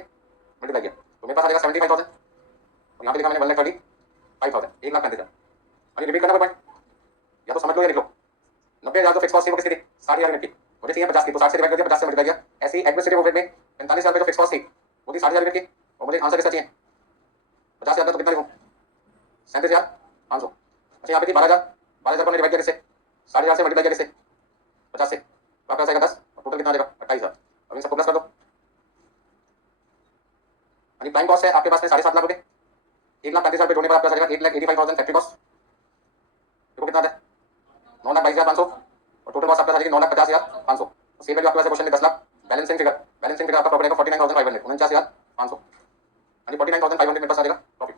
मल्टीप्लाई किया, तो मेरे पास आ जाएगा 75,000, और यहाँ पे लिखा मैंने 1,35,000, 1,35,000। अभी रिपीट करना कोई पॉइंट, या तो समझ लो या लिख लो। 90,000 जो फिक्स कॉस्ट थी वो किसकी थी? 60,000 यूनिट की, मुझे चाहिए 50 की, तो 60 से डिवाइड कर दिया, 50 से मल्टीप्लाई किया। ऐसे ही एडमिनिस्ट्रेटिव ओवरहेड में 45,000 जो फिक्स कॉस्ट थी वो थी 60,000 यूनिट की, और मुझे आंसर किसका चाहिए? 50,000 का, तो कितना लिखूँ? 37,500। अच्छा, यहाँ पे थी 12,000, 12,000 को मैंने डिवाइड किया किससे? 60,000 से मल्टीप्लाई किया किससे? 50 से, तो आपका आएगा 10, और टोटल कितना आ जाएगा? 28,000। अब इन सबको प्लस कर दो। यानी प्राइम कॉस्ट है आपके पास में 7.5 लाख रुपए, 1,35,000 रुपए जोड़ने पर आपका आ जाएगा 1,85,000 फैक्ट्री कॉस्ट। देखो कितना आता है? 9,22,500, और टोटल कॉस्ट आपका आ जाएगी 9,50,500। सेम वैल्यू आपके पास क्वेश्चन में 10 lakh. Balancing figure, balancing figure आपका प्रॉफिट आएगा 49,500, 49,500, यानी 49,500 मेरे पास आ जाएगा प्रॉफिट।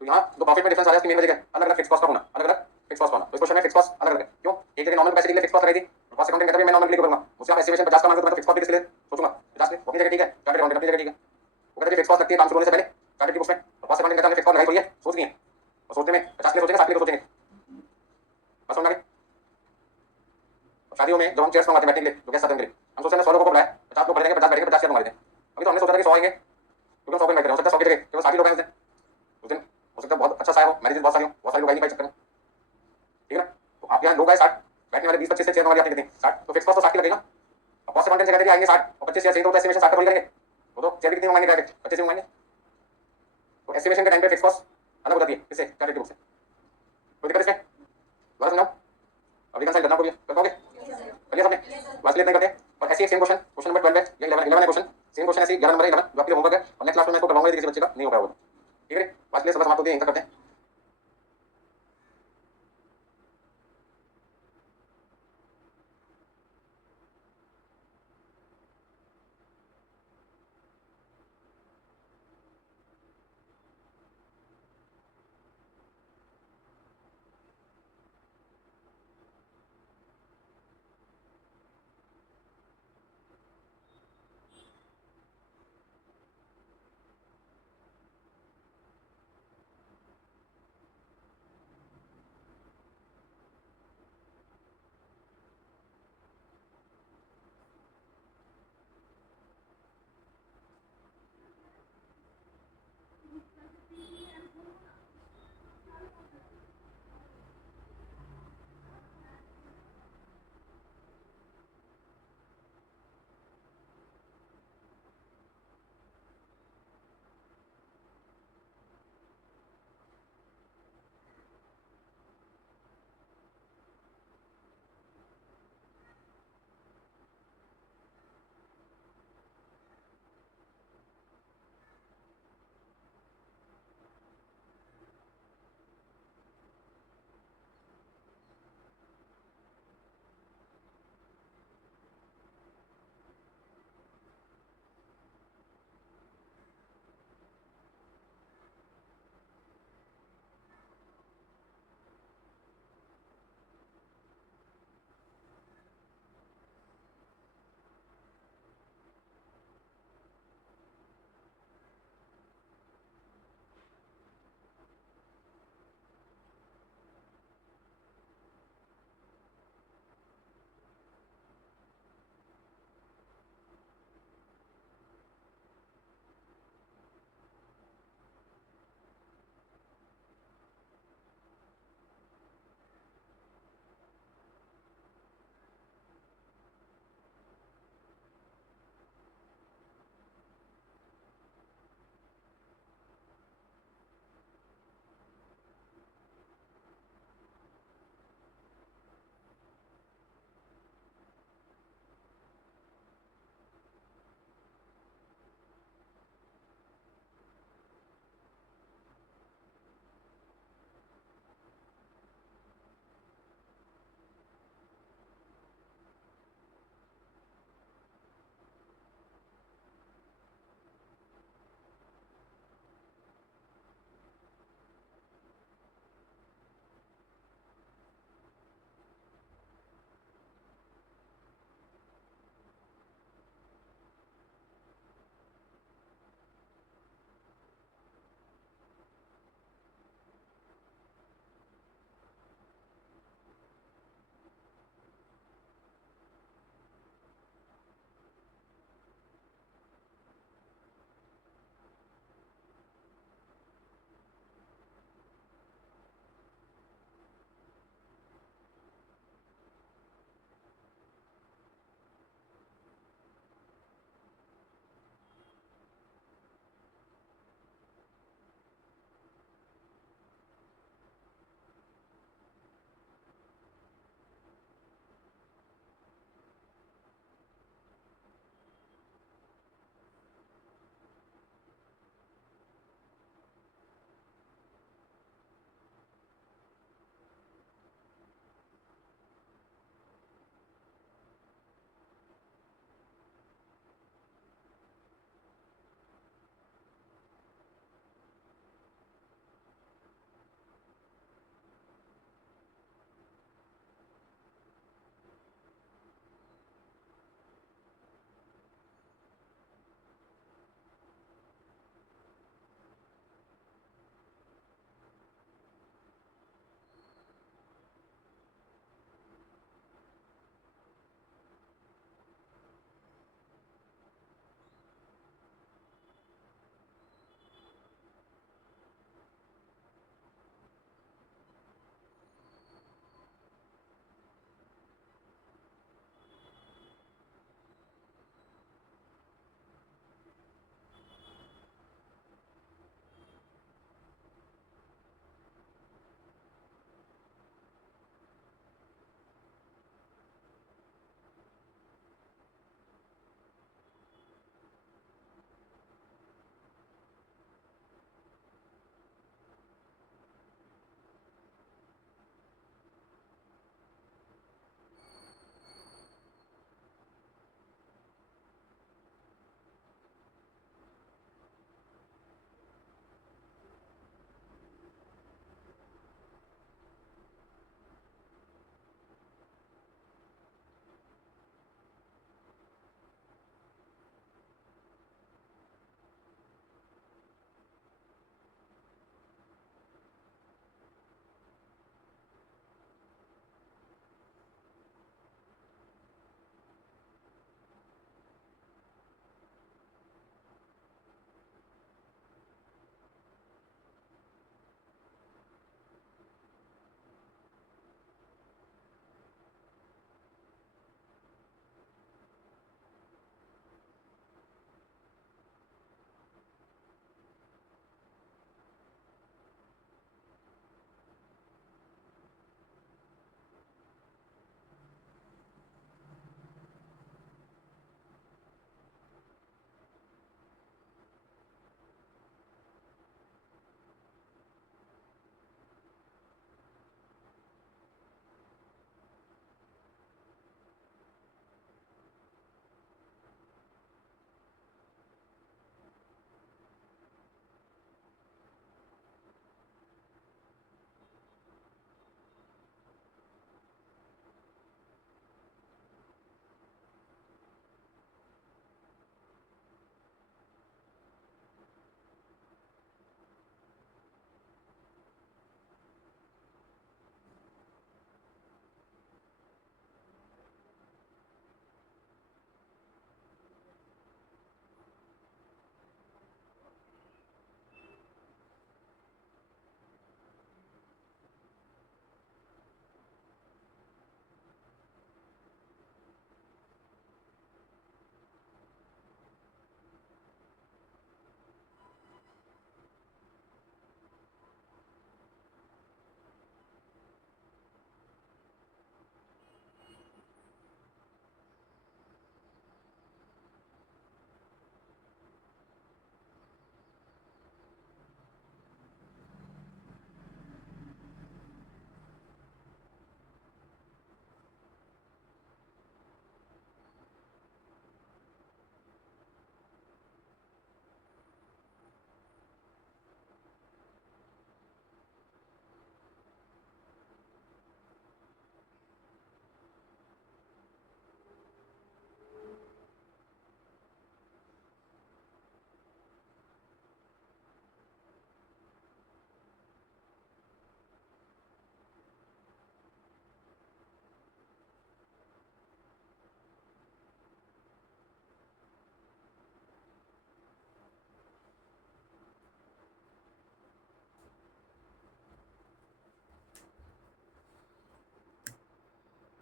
तो यहाँ जो प्रॉफिट में डिफरेंस आ रहा है इसकी मेन वजह है अलग अलग फिक्स कॉस्ट का होना, अलग अलग फिक्स कॉस्ट होना। तो इस क्वेश्चन में फिक्स कॉस्ट अलग अलग है, क्यों? एक जगह नॉर्मल कैपेसिटी के लिए फिक्स कॉस्ट लगाई थी, कॉस्ट अकाउंटिंग कहता है मैं नॉर्मल के लिए करूंगा, मुझसे आप एस्टिमेशन 50 का मांगे तो मैं फिक्स कॉस्ट भी किसके लिए सोचूंगा? 50 के। अपनी जगह ठीक है, चार्टर्ड अकाउंटेंट अपनी जगह ठीक है, वो कहते हैं फिक्स कॉस्ट लगती है काम शुरू होने से पहले चार्टर्ड की बुक्स में, और कॉस्ट अकाउंटिंग कहता है फिक्स कॉस्ट लगाई थोड़ी है, सोच नहीं है, और सोचने में 50 के लिए सोचेंगे, 60 के लिए सोचेंगे। बस समझ में आ गई? शादियों में जब हम चेयर्स मंगवाते हैं बैठने के लिए, जो गेस्ट आते हैं उनके लिए, हम सोचते हैं 100 लोगों को बुलाया, 50 लोग बैठेंगे, 50 बैठेंगे, 50 चेयर मंगा देते हैं। अभी तो हमने सोचा था कि 100 आएंगे, क्योंकि हम 100 बैठ रहे हैं, हो सकता है 100 की जगह केवल 60 लोग आए उस दिन, हो सकता है बहुत अच्छा सा हो, मैरिज बहुत सारी हो, बहुत सारे लोग आ नहीं पाए चक्कर में, ठीक है ना? तो आप यहाँ लोग आए 60, बैठने वाले 20-25 से चेयर मंगा दी आपने कितनी? 60, तो फिक्स कॉस्ट तो 60 की लगेगा। अब कॉस्ट अकाउंटेंट से कहते हैं आएंगे 60 और 25 चेयर चाहिए, तो एस्टिमेशन 60 का पूरी करेंगे, वो तो चेयर भी कितनी मंगाएंगे? डायरेक्ट 25 मंगाएंगे। तो एस्टिमेशन के टाइम पे फिक्स कॉस्ट अलग हो जाती है, किससे? चार्टर्ड की बुक से। कोई दिक्कत इसमें? दोबारा समझाऊं? अब रिकंसाइल करना होगा, कर पाओगे? करिए सबने, क्लास के लिए इतना करते हैं। और ऐसे एक सेम क्वेश्चन, क्वेश्चन नंबर 12 है या 11 है क्वेश्चन, सेम क्वेश्चन ऐसे 11 नंबर है 11 जो आपके लिए होमवर्क है, और नेक्स्ट क्लास में मैं इसको करवाऊंगा यदि किसी बच्चे का नहीं हो पाया वो, ठीक है? आज के लिए सब समाप्त हो गया, यहीं तक करते हैं।